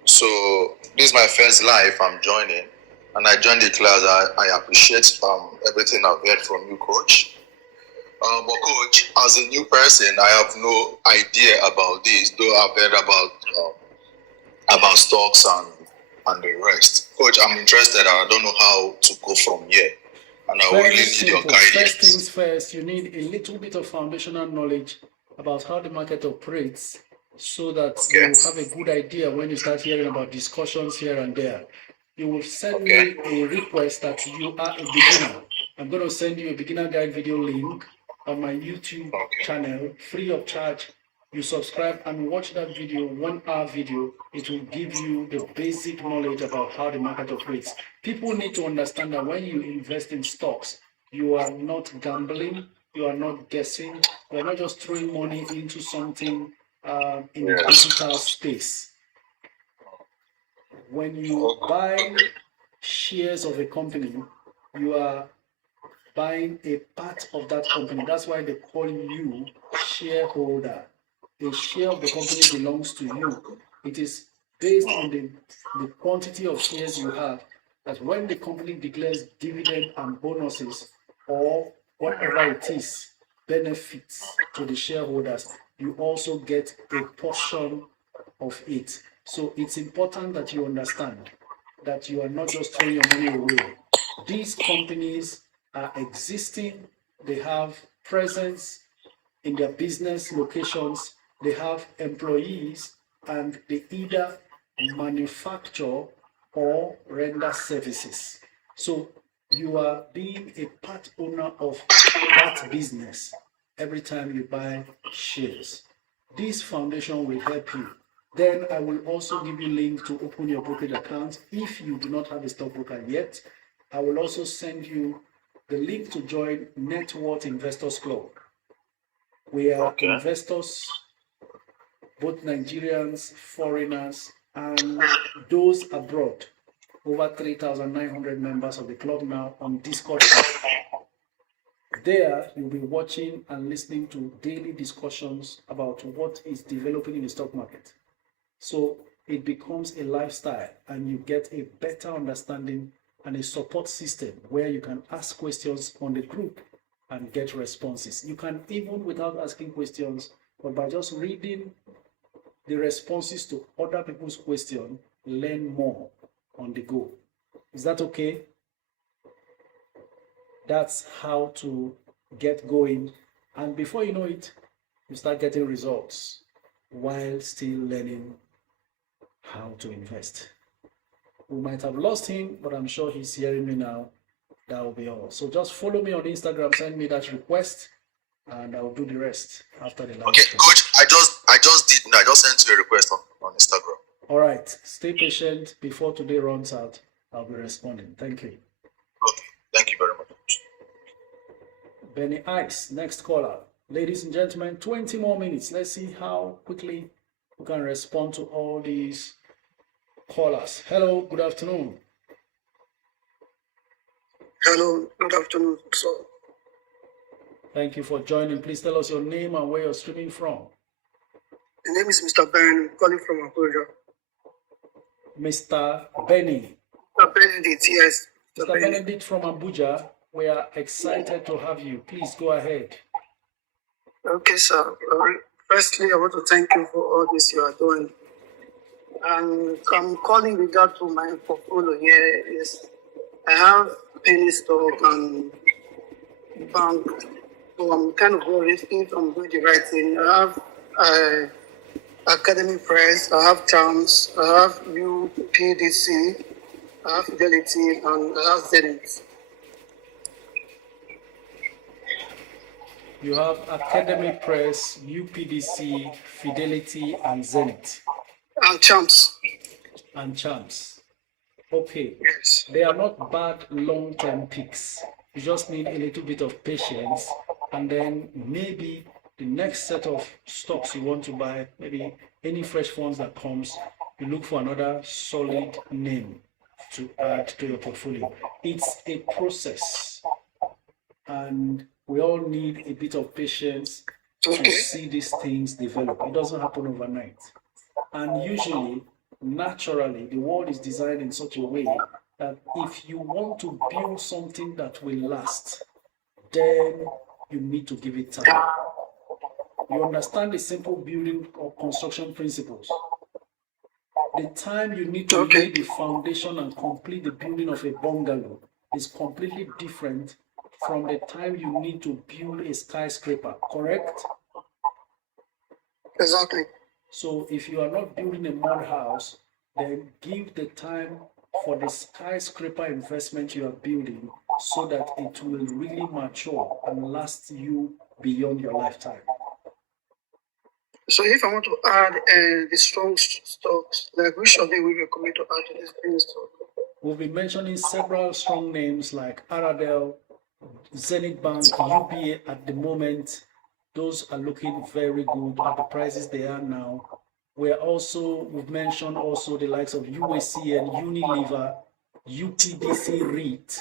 So this is my first live I'm joining, and I joined the class. I appreciate everything I've heard from you, Coach. But Coach, as a new person, I have no idea about this, though I've heard about stocks and the rest. Coach, I'm interested. I don't know how to go from here, and I Very really need your simple. guidance. First things first, you need a little bit of foundational knowledge about how the market operates so that you have a good idea when you start hearing about discussions here and there. You will send me a request that you are a beginner. I'm going to send you a beginner guide video link on my YouTube channel, free of charge. You subscribe and watch that video, 1 hour video. It will give you the basic knowledge about how the market operates. People need to understand that when you invest in stocks, you are not gambling, you are not guessing, you are not just throwing money into something in the digital space. When you buy shares of a company, you are buying a part of that company. That's why they call you shareholder. A share of the company belongs to you. It is based on the quantity of shares you have, that when the company declares dividend and bonuses or whatever it is, benefits to the shareholders, you also get a portion of it. So it's important that you understand that you are not just throwing your money away. These companies are existing, they have presence in their business locations, they have employees, and they either manufacture or render services. So you are being a part owner of that business every time you buy shares. This foundation will help you. Then I will also give you a link to open your brokerage account if you do not have a stockbroker yet. I will also send you the link to join Net Worth Investors Club. We are investors, both Nigerians, foreigners, and those abroad. Over 3,900 members of the club now on Discord. There, you'll be watching and listening to daily discussions about what is developing in the stock market. So it becomes a lifestyle, and you get a better understanding and a support system where you can ask questions on the group and get responses. You can, even without asking questions, but by just reading the responses to other people's questions, learn more on the go. Is that okay? That's how to get going. And before you know it, you start getting results while still learning how to invest. We might have lost him, but I'm sure he's hearing me now. That will be all. So just follow me on Instagram, send me that request, and I'll do the rest after the live. Okay, Coach, I just sent you a request on Instagram. All right, stay patient before today runs out. I'll be responding. Thank you. Okay, thank you very much. Benny Ice, next caller. Ladies and gentlemen, 20 more minutes. Let's see how quickly we can respond to all these callers. Hello, good afternoon. Hello, good afternoon, sir. Thank you for joining. Please tell us your name and where you're streaming from. The name is Mr. Ben, calling from Abuja. Mr. Benny. Mr. Benedict, yes. Mr. Benedict from Abuja, we are excited to have you. Please go ahead. Okay, sir. Firstly, I want to thank you for all this you are doing. And I'm calling regard to my portfolio here. I have penny stock and bank, so I'm kind of worried if I'm doing the right thing. I have Academy Press, I have Charms, I have UPDC, I have Fidelity, and I have Zenith. You have Academy Press, UPDC, Fidelity, and Zenith. And Charms. And Charms. Okay. Yes. They are not bad long-term picks. You just need a little bit of patience, and then maybe the next set of stocks you want to buy, maybe any fresh funds that comes, you look for another solid name to add to your portfolio. It's a process, and we all need a bit of patience to see these things develop. It doesn't happen overnight. And usually, naturally, the world is designed in such a way that if you want to build something that will last, then you need to give it time. You understand the simple building or construction principles. The time you need to lay the foundation and complete the building of a bungalow is completely different from the time you need to build a skyscraper, correct? Exactly. So if you are not building a mud house, then give the time for the skyscraper investment you are building so that it will really mature and last you beyond your lifetime. So if I want to add the strong stocks, like which of them will you recommend to add to this penny stock? We'll be mentioning several strong names like Aradel, Zenith Bank, UBA at the moment. Those are looking very good at the prices they are now. We've mentioned also the likes of UACN, Unilever, UPDC REIT.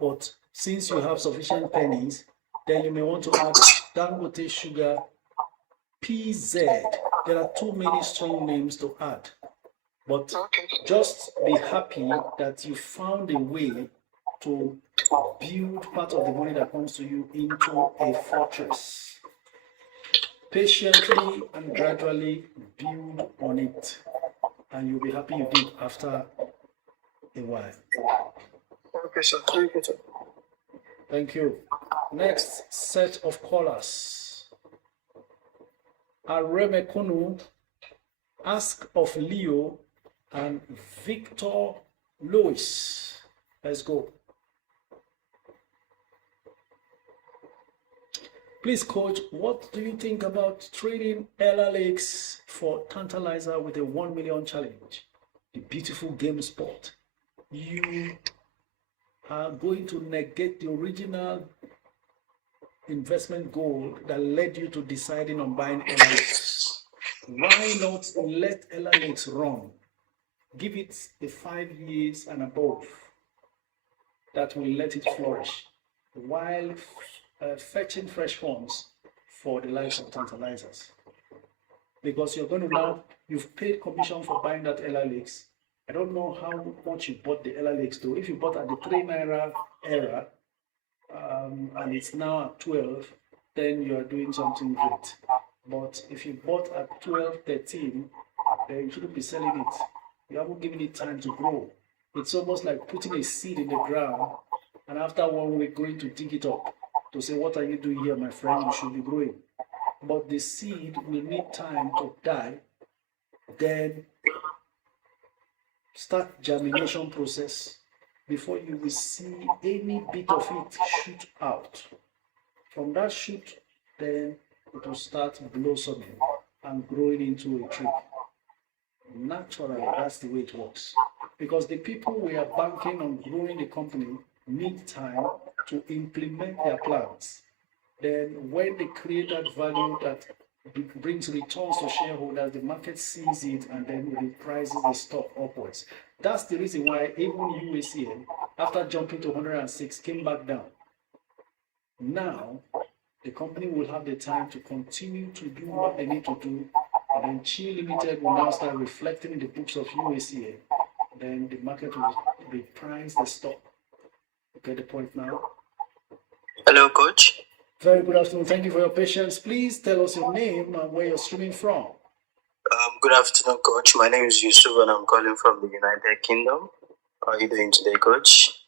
But since you have sufficient pennies, then you may want to add Dangote Sugar, PZ. There are too many strong names to add. But just be happy that you found a way to build part of the money that comes to you into a fortress. Patiently and gradually build on it, and you'll be happy you did after a while. Okay, sir. Thank you, sir. Thank you. Next set of callers. Aremekunu, Ask of Leo, and Victor Lewis. Let's go. Please, coach, what do you think about trading LLX for Tantalizer with a 1 million challenge? The beautiful game sport. You are going to negate the original investment goal that led you to deciding on buying LLX. Why not let LLX run? Give it the 5 years and above that will let it flourish, while fetching fresh funds for the likes of Tantalizers. Because you're going to now, you've paid commission for buying that LLX. I don't know how much you bought the LLX to. If you bought at the 3 Naira era, and it's now at 12, then you are doing something great. But if you bought at 12, 13, then you shouldn't be selling it. You haven't given it time to grow. It's almost like putting a seed in the ground, and after 1 week going to dig it up to say, what are you doing here, my friend? You should be growing. But the seed will need time to die, then start germination process before you will see any bit of it shoot out. From that shoot, then it will start blossoming and growing into a tree. Naturally, that's the way it works. because the people we are banking on growing the company need time to implement their plans. Then when they create that value that brings returns to shareholders, the market sees it and then reprices the stock upwards. That's the reason why even UACN, after jumping to 106, came back down. Now, the company will have the time to continue to do what they need to do, and then Chi Limited will now start reflecting in the books of UACN. Then the market will reprice the stock. You get the point now? Hello, coach. Very good afternoon. Thank you for your patience. Please tell us your name and where you're streaming from. Good afternoon, coach. My name is Yusuf and I'm calling from the United Kingdom. How are you doing today, coach?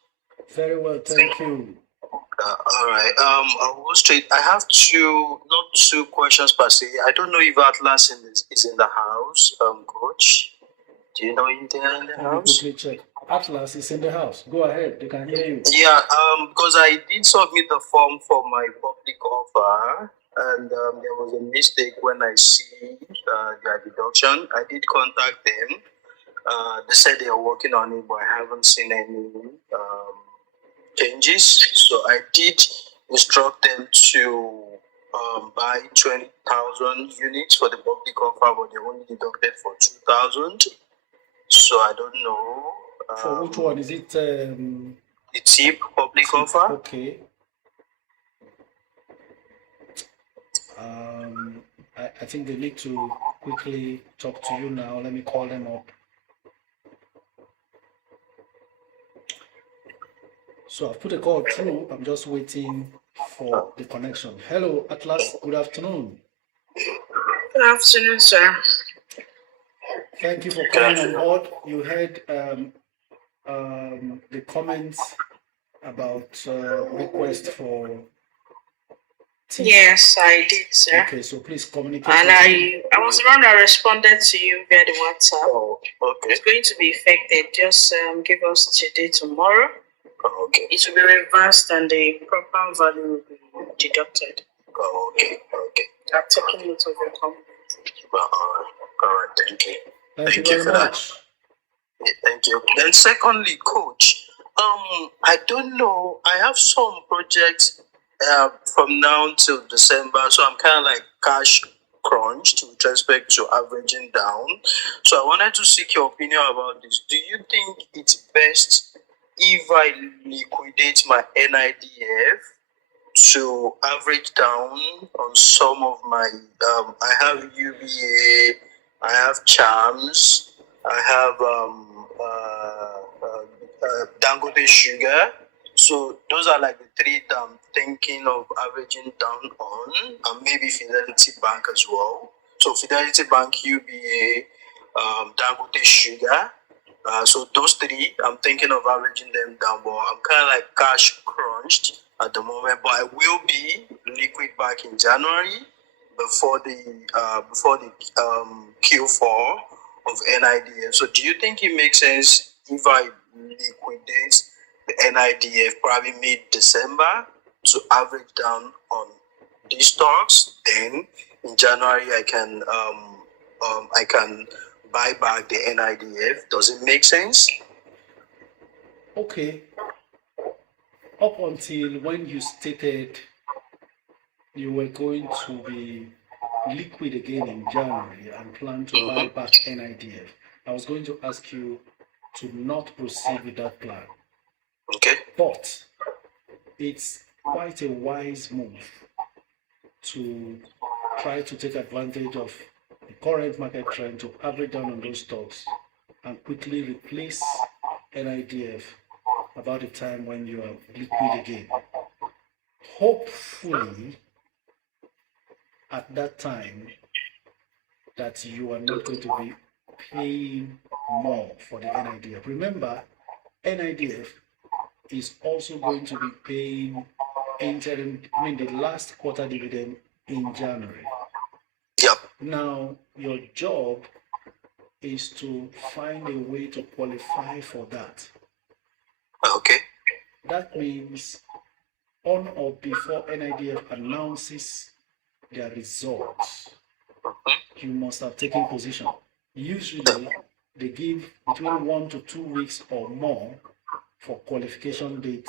Very well, thank you. All right. I'll go straight. I have not two questions per se. I don't know if Atlas is in the house, coach. Do you know if they are in the Let me house? quickly check. Atlas is in the house. Go ahead. They can hear you. Yeah. Because I did submit the form for my public offer, and there was a mistake when I see their deduction. I did contact them. They said they are working on it, but I haven't seen any changes. So I did instruct them to buy 20,000 units for the public offer, but they only deducted for 2,000. So I don't know. For which one? Is it the TIP public TIP? offer? Okay. I think they need to quickly talk to you now. Let me call them up. So I've put a call through. I'm just waiting for the connection. Hello, Atlas. Good afternoon. Good afternoon, sir. Thank you for coming on board. You heard the comments about request for tea. Yes, I did, sir. Okay, so please communicate. And I was the one that responded to you via the WhatsApp. Oh, okay. It's going to be effected. Just give us today, tomorrow. Oh, okay. It will be reversed and the proper value will be deducted. Oh, okay. Okay. I've taken note of your comment. All right. Thank you. Thank you very for much. that. Yeah, thank you. Then secondly, coach, I don't know. I have some projects from now till December, so I'm kind of like cash crunched with respect to averaging down. So I wanted to seek your opinion about this. Do you think it's best if I liquidate my NIDF to average down on some of my? I have UBA, I have Charms, I have Dangote Sugar. So those are like the three that I'm thinking of averaging down on, and maybe Fidelity Bank as well. So Fidelity Bank, UBA, Dangote Sugar. So those three, I'm thinking of averaging them down, but I'm kind of like cash crunched at the moment. But I will be liquid back in January before the Q4 of NIDF. So do you think it makes sense if I liquidate the NIDF probably mid-December to average down on these stocks? Then in January I can buy back the NIDF. Does it make sense? Okay. Up until when you stated you were going to be liquid again in January and plan to buy back NIDF, I was going to ask you to not proceed with that plan. Okay. But it's quite a wise move to try to take advantage of the current market trend to average down on those stocks and quickly replace NIDF about the time when you are liquid again. Hopefully, at that time, that you are not going to be paying more for the NIDF. Remember, NIDF is also going to be paying the last quarter dividend in January. Yep. Now, your job is to find a way to qualify for that. Okay. That means on or before NIDF announces their results, you must have taken position. Usually, they give between 1 to 2 weeks or more for qualification date,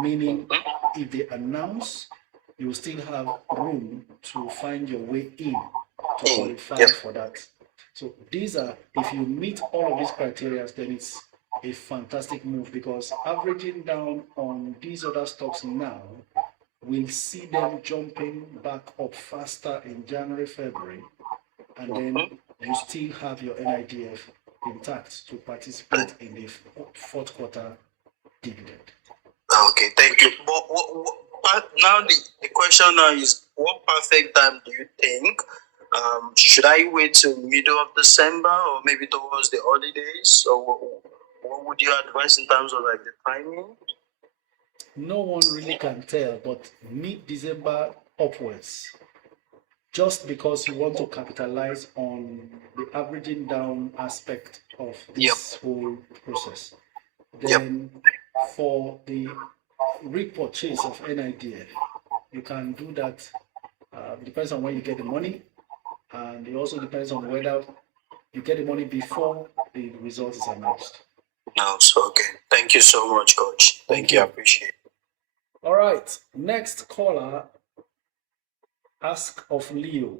meaning if they announce, you still have room to find your way in to qualify for that. So these are, if you meet all of these criteria, then it's a fantastic move, because averaging down on these other stocks now, we'll see them jumping back up faster in January, February, and then you still have your NIDF intact to participate in the fourth quarter dividend. Okay, thank you. But now the question now is, what perfect time do you think? Should I wait till middle of December or maybe towards the holidays? Or what would you advise in terms of like the timing? No one really can tell, but mid-December upwards, just because you want to capitalize on the averaging down aspect of this whole process. Then for the repurchase of NIDF, you can do that. Depends on when you get the money, and it also depends on whether you get the money before the result is announced. No, so okay. Thank you so much, Coach. Thank you. I appreciate it. All right. Next caller, ask of Leo.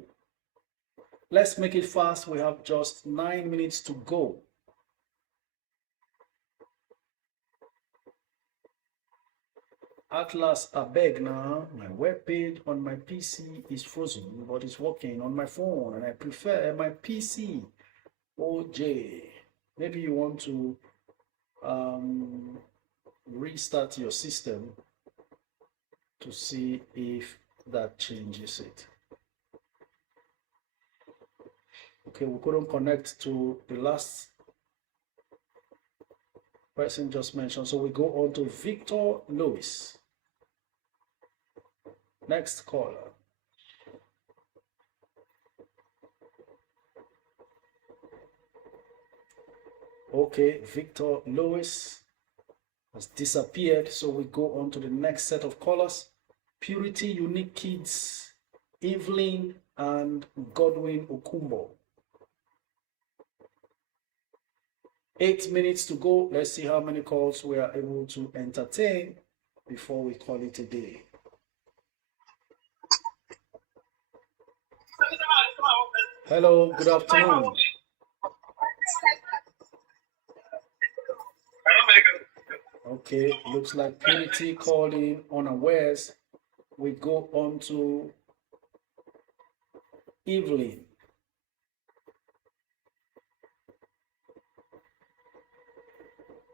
Let's make it fast. We have just 9 minutes to go. Atlas, I beg now. My web page on my PC is frozen, but it's working on my phone, and I prefer my PC. OJ, maybe you want to restart your system to see if that changes it. Okay, we couldn't connect to the last person just mentioned, so we go on to Victor Lewis. Next caller. Okay, Victor Lewis has disappeared, so we go on to the next set of callers. Purity, Unique Kids, Evelyn, and Godwin Okumbo. 8 minutes to go. Let's see how many calls we are able to entertain before we call it a day. Hello, good afternoon. Okay, looks like Purity called in unawares. We go on to Evelyn.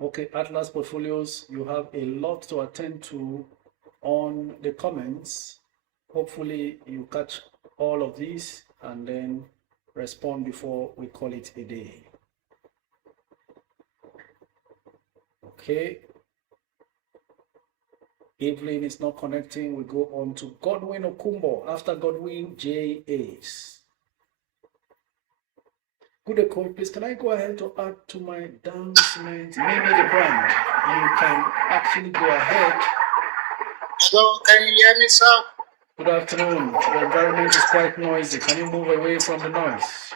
Okay, Atlas Portfolios, you have a lot to attend to on the comments. Hopefully you catch all of these and then respond before we call it a day. Okay. Evelyn is not connecting. We go on to Godwin Okumbo. After Godwin, J. Ace. Good day, Coach. Please, can I go ahead to add to my announcement? Maybe the brand. You can actually go ahead. Hello, can you hear me, sir? Good afternoon. The environment is quite noisy. Can you move away from the noise?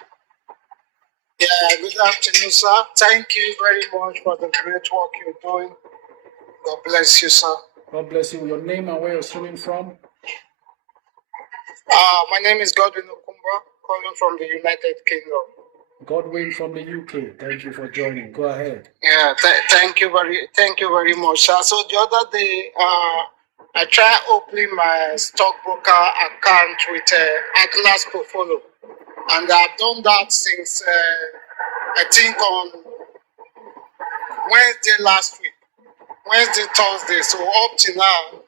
Yeah, good afternoon, sir. Thank you very much for the great work you're doing. God bless you, sir. God bless you. Your name and where you're streaming from? My name is Godwin Okumba, calling from the United Kingdom. Godwin from the UK. Thank you for joining. Go ahead. Yeah, thank you very much, sir. So the other day, I tried opening my stockbroker account with Atlas Portfolio, and I've done that since I think on Wednesday last week, Thursday. So up to now,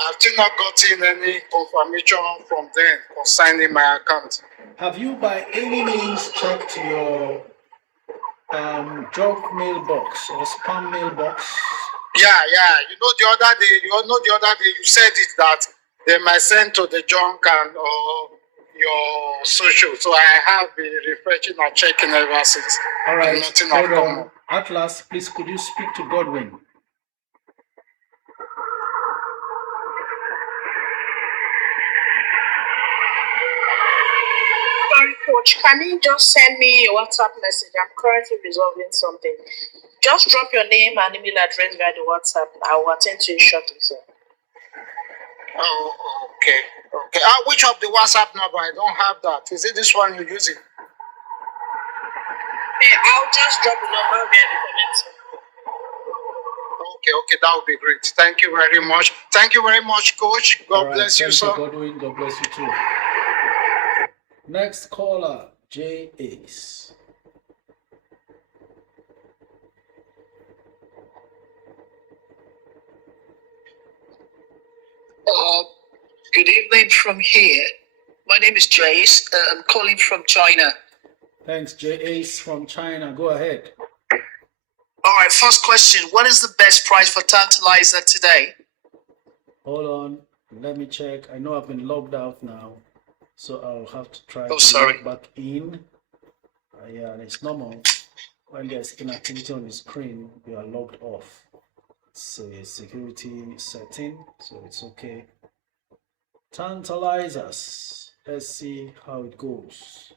I've still not gotten any confirmation from them concerning my account. Have you by any means checked your junk mailbox or spam mailbox? Yeah. The other day you said it that they might send to the junk and or your social. So I have been refreshing and checking ever since. All right. Nothing Hold on. Atlas, please, could you speak to Godwin? Coach, can you just send me a WhatsApp message? I'm currently resolving something. Just drop your name and email address via the WhatsApp. I will attend to you shortly, sir. Oh, okay. Okay. Which of the WhatsApp number? I don't have that. Is it this one you're using? Okay, I'll just drop the number via the comments. Okay, that would be great. Thank you very much. Thank you very much, Coach. God bless you, sir. Godwin. God bless you too. Next caller, J Ace. Good evening from here. My name is Jace. I'm calling from China. Thanks, J Ace from China. Go ahead. All right, first question. What is the best price for Tantalizer today? Hold on. Let me check. I know I've been logged out now, so I'll have to try to log back in. Yeah, it's normal. When there's inactivity on the screen, you are logged off. It's a security setting, so it's okay. Tantalizers. Let's see how it goes.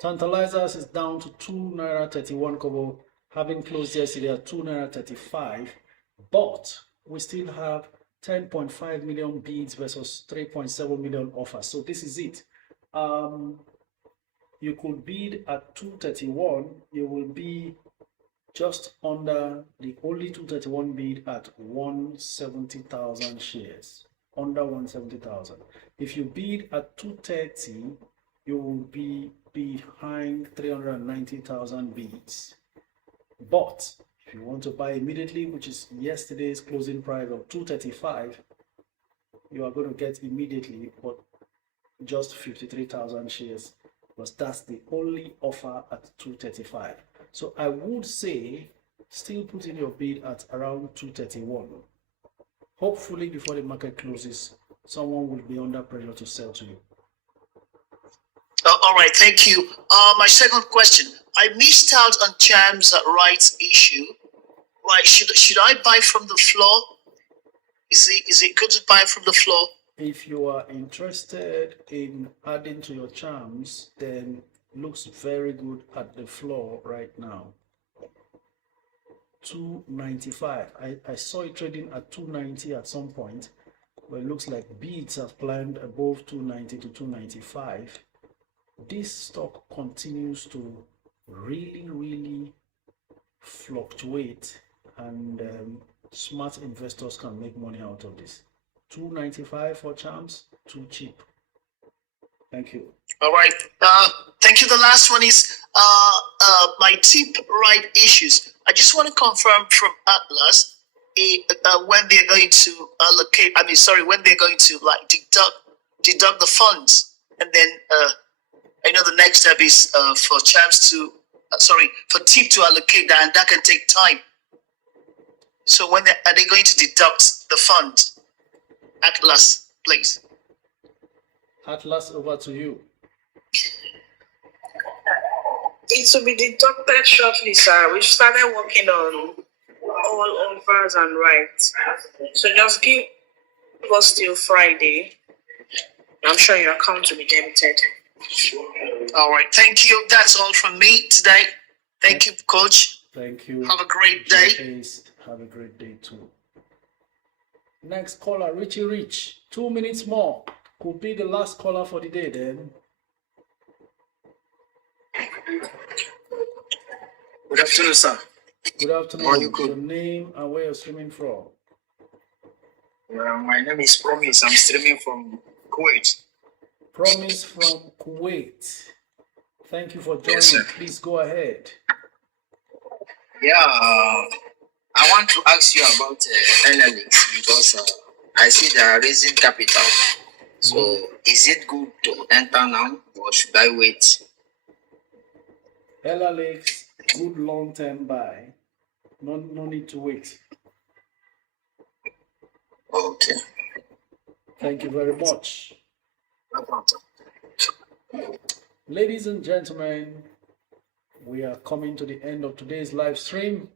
Tantalizers is down to 2 naira 31 kobo, having closed yesterday at 2 naira 35, but we still have 10.5 million bids versus 3.7 million offers. So this is it. You could bid at 231, you will be just under the only 231 bid at 170,000 shares, under 170,000. If you bid at 230, you will be behind 390,000 bids. But if you want to buy immediately, which is yesterday's closing price of 235, you are going to get immediately, but just 53,000 shares, because that's the only offer at 235. So I would say still put in your bid at around 231. Hopefully before the market closes, someone will be under pressure to sell to you. All right, thank you. My second question. I missed out on Cham's rights issue. Right, should I buy from the floor? Is it good to buy from the floor? If you are interested in adding to your charms, then looks very good at the floor right now. 295. I saw it trading at 290 at some point, but it looks like bids have climbed above 290 to 295. This stock continues to really fluctuate, and smart investors can make money out of this. 295 for charms, too cheap. Thank you. All right. Thank you. The last one is my tip right issues. I just want to confirm from Atlas when they're going to allocate. When they're going to deduct the funds, and then I know the next step is for Champs to for tip to allocate that, and that can take time. So when are they going to deduct the fund? Atlas, please. Atlas, over to you. It will be deducted shortly, sir. We've started working on all offers and rights. So just give us till Friday. I'm sure your account will be debited. All right. Thank you. That's all from me today. Thank you, Coach. Thank you. Have a great day. Have a great day too. Next caller, Richie Rich. 2 minutes more. Could be the last caller for the day then. Good afternoon, sir. Good afternoon. Your name and where you're streaming from? My name is Promise. I'm streaming from Kuwait. Promise from Kuwait. Thank you for joining. Yes, sir. Please go ahead. Yeah, I want to ask you about LLX because I see they are raising capital. So is it good to enter now or should I wait? LLX, good long-term buy. No need to wait. Okay. Thank you very much. No problem. Ladies and gentlemen, we are coming to the end of today's live stream,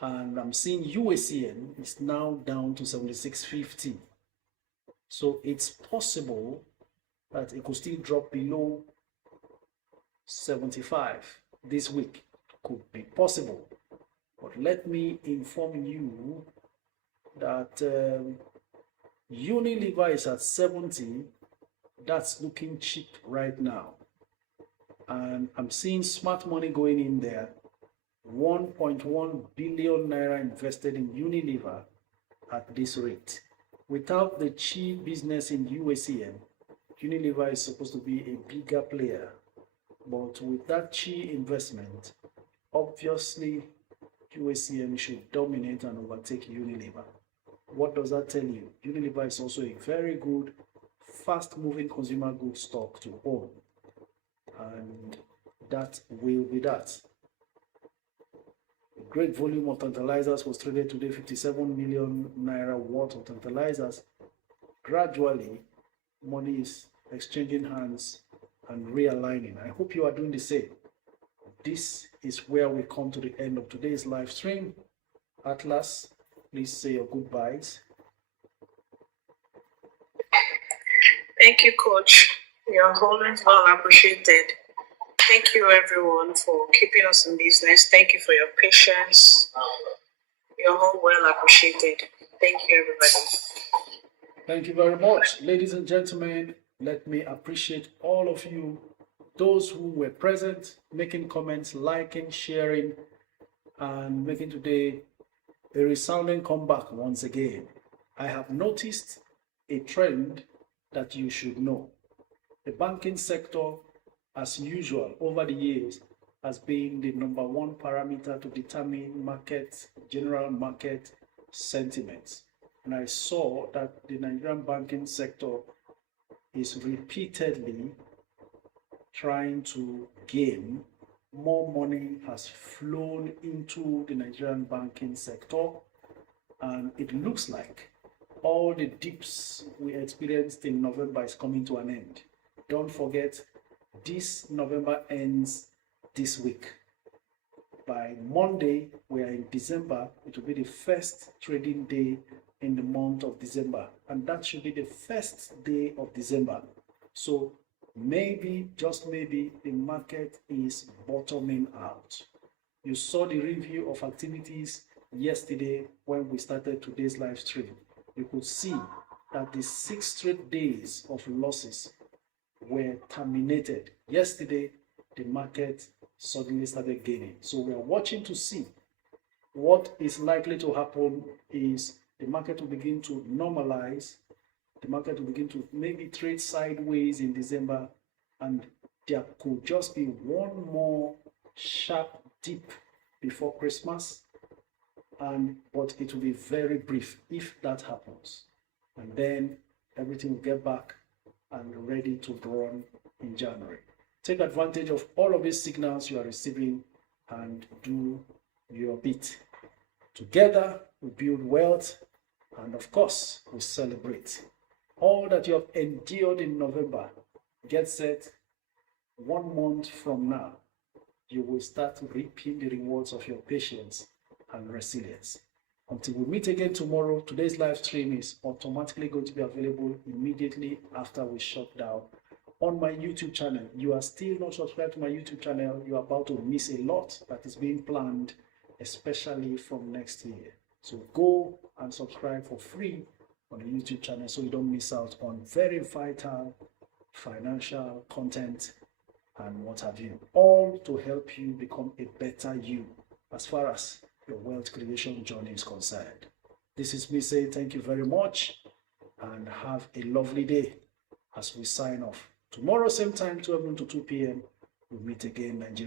and I'm seeing USCN is now down to 76.50. So it's possible that it could still drop below 75 this week. Could be possible. But let me inform you that Unilever is at 70. That's looking cheap right now. And I'm seeing smart money going in there. 1.1 billion naira invested in Unilever at this rate. Without the chi business in USCN, Unilever is supposed to be a bigger player. But with that chi investment, obviously USCN should dominate and overtake Unilever. What does that tell you? Unilever is also a very good, fast-moving consumer goods stock to own. And that will be that. A great volume of tantalizers was traded today, 57 million naira worth of tantalizers. Gradually, money is exchanging hands and realigning. I hope you are doing the same. This is where we come to the end of today's live stream. Atlas, please say your goodbyes. Thank you, Coach. You're always well appreciated. Thank you, everyone, for keeping us in business. Thank you for your patience. You're all well appreciated. Thank you, everybody. Thank you very much. Ladies and gentlemen, let me appreciate all of you, those who were present, making comments, liking, sharing, and making today a resounding comeback once again. I have noticed a trend that you should know. The banking sector, as usual, over the years, has been the number one parameter to determine general market sentiments. And I saw that the Nigerian banking sector is repeatedly trying to gain. More money has flown into the Nigerian banking sector, and it looks like all the dips we experienced in November is coming to an end. Don't forget, this November ends this week. By Monday, we are in December. It will be the first trading day in the month of December, and that should be the first day of December. So maybe, just maybe, the market is bottoming out. You saw the review of activities yesterday when we started today's live stream. You could see that the 6 straight days of losses were terminated. Yesterday, the market suddenly started gaining. So we are watching to see what is likely to happen. Is the market will begin to normalize, the market will begin to maybe trade sideways in December, and there could just be one more sharp dip before Christmas, but it will be very brief if that happens, and then everything will get back and ready to run in January. Take advantage of all of these signals you are receiving and do your bit. Together we build wealth, and of course we celebrate. All that you have endured in November, get set. 1 month from now, you will start reaping the rewards of your patience and resilience. Until we meet again tomorrow, today's live stream is automatically going to be available immediately after we shut down on my YouTube channel. You are still not subscribed to my YouTube channel, you are about to miss a lot that is being planned, especially from next year. So go and subscribe for free on the YouTube channel so you don't miss out on very vital financial content and what have you, all to help you become a better you as far as your wealth creation journey is concerned. This is me saying thank you very much and have a lovely day as we sign off. Tomorrow, same time, 12 noon to 2 p.m., we'll meet again, Nigeria.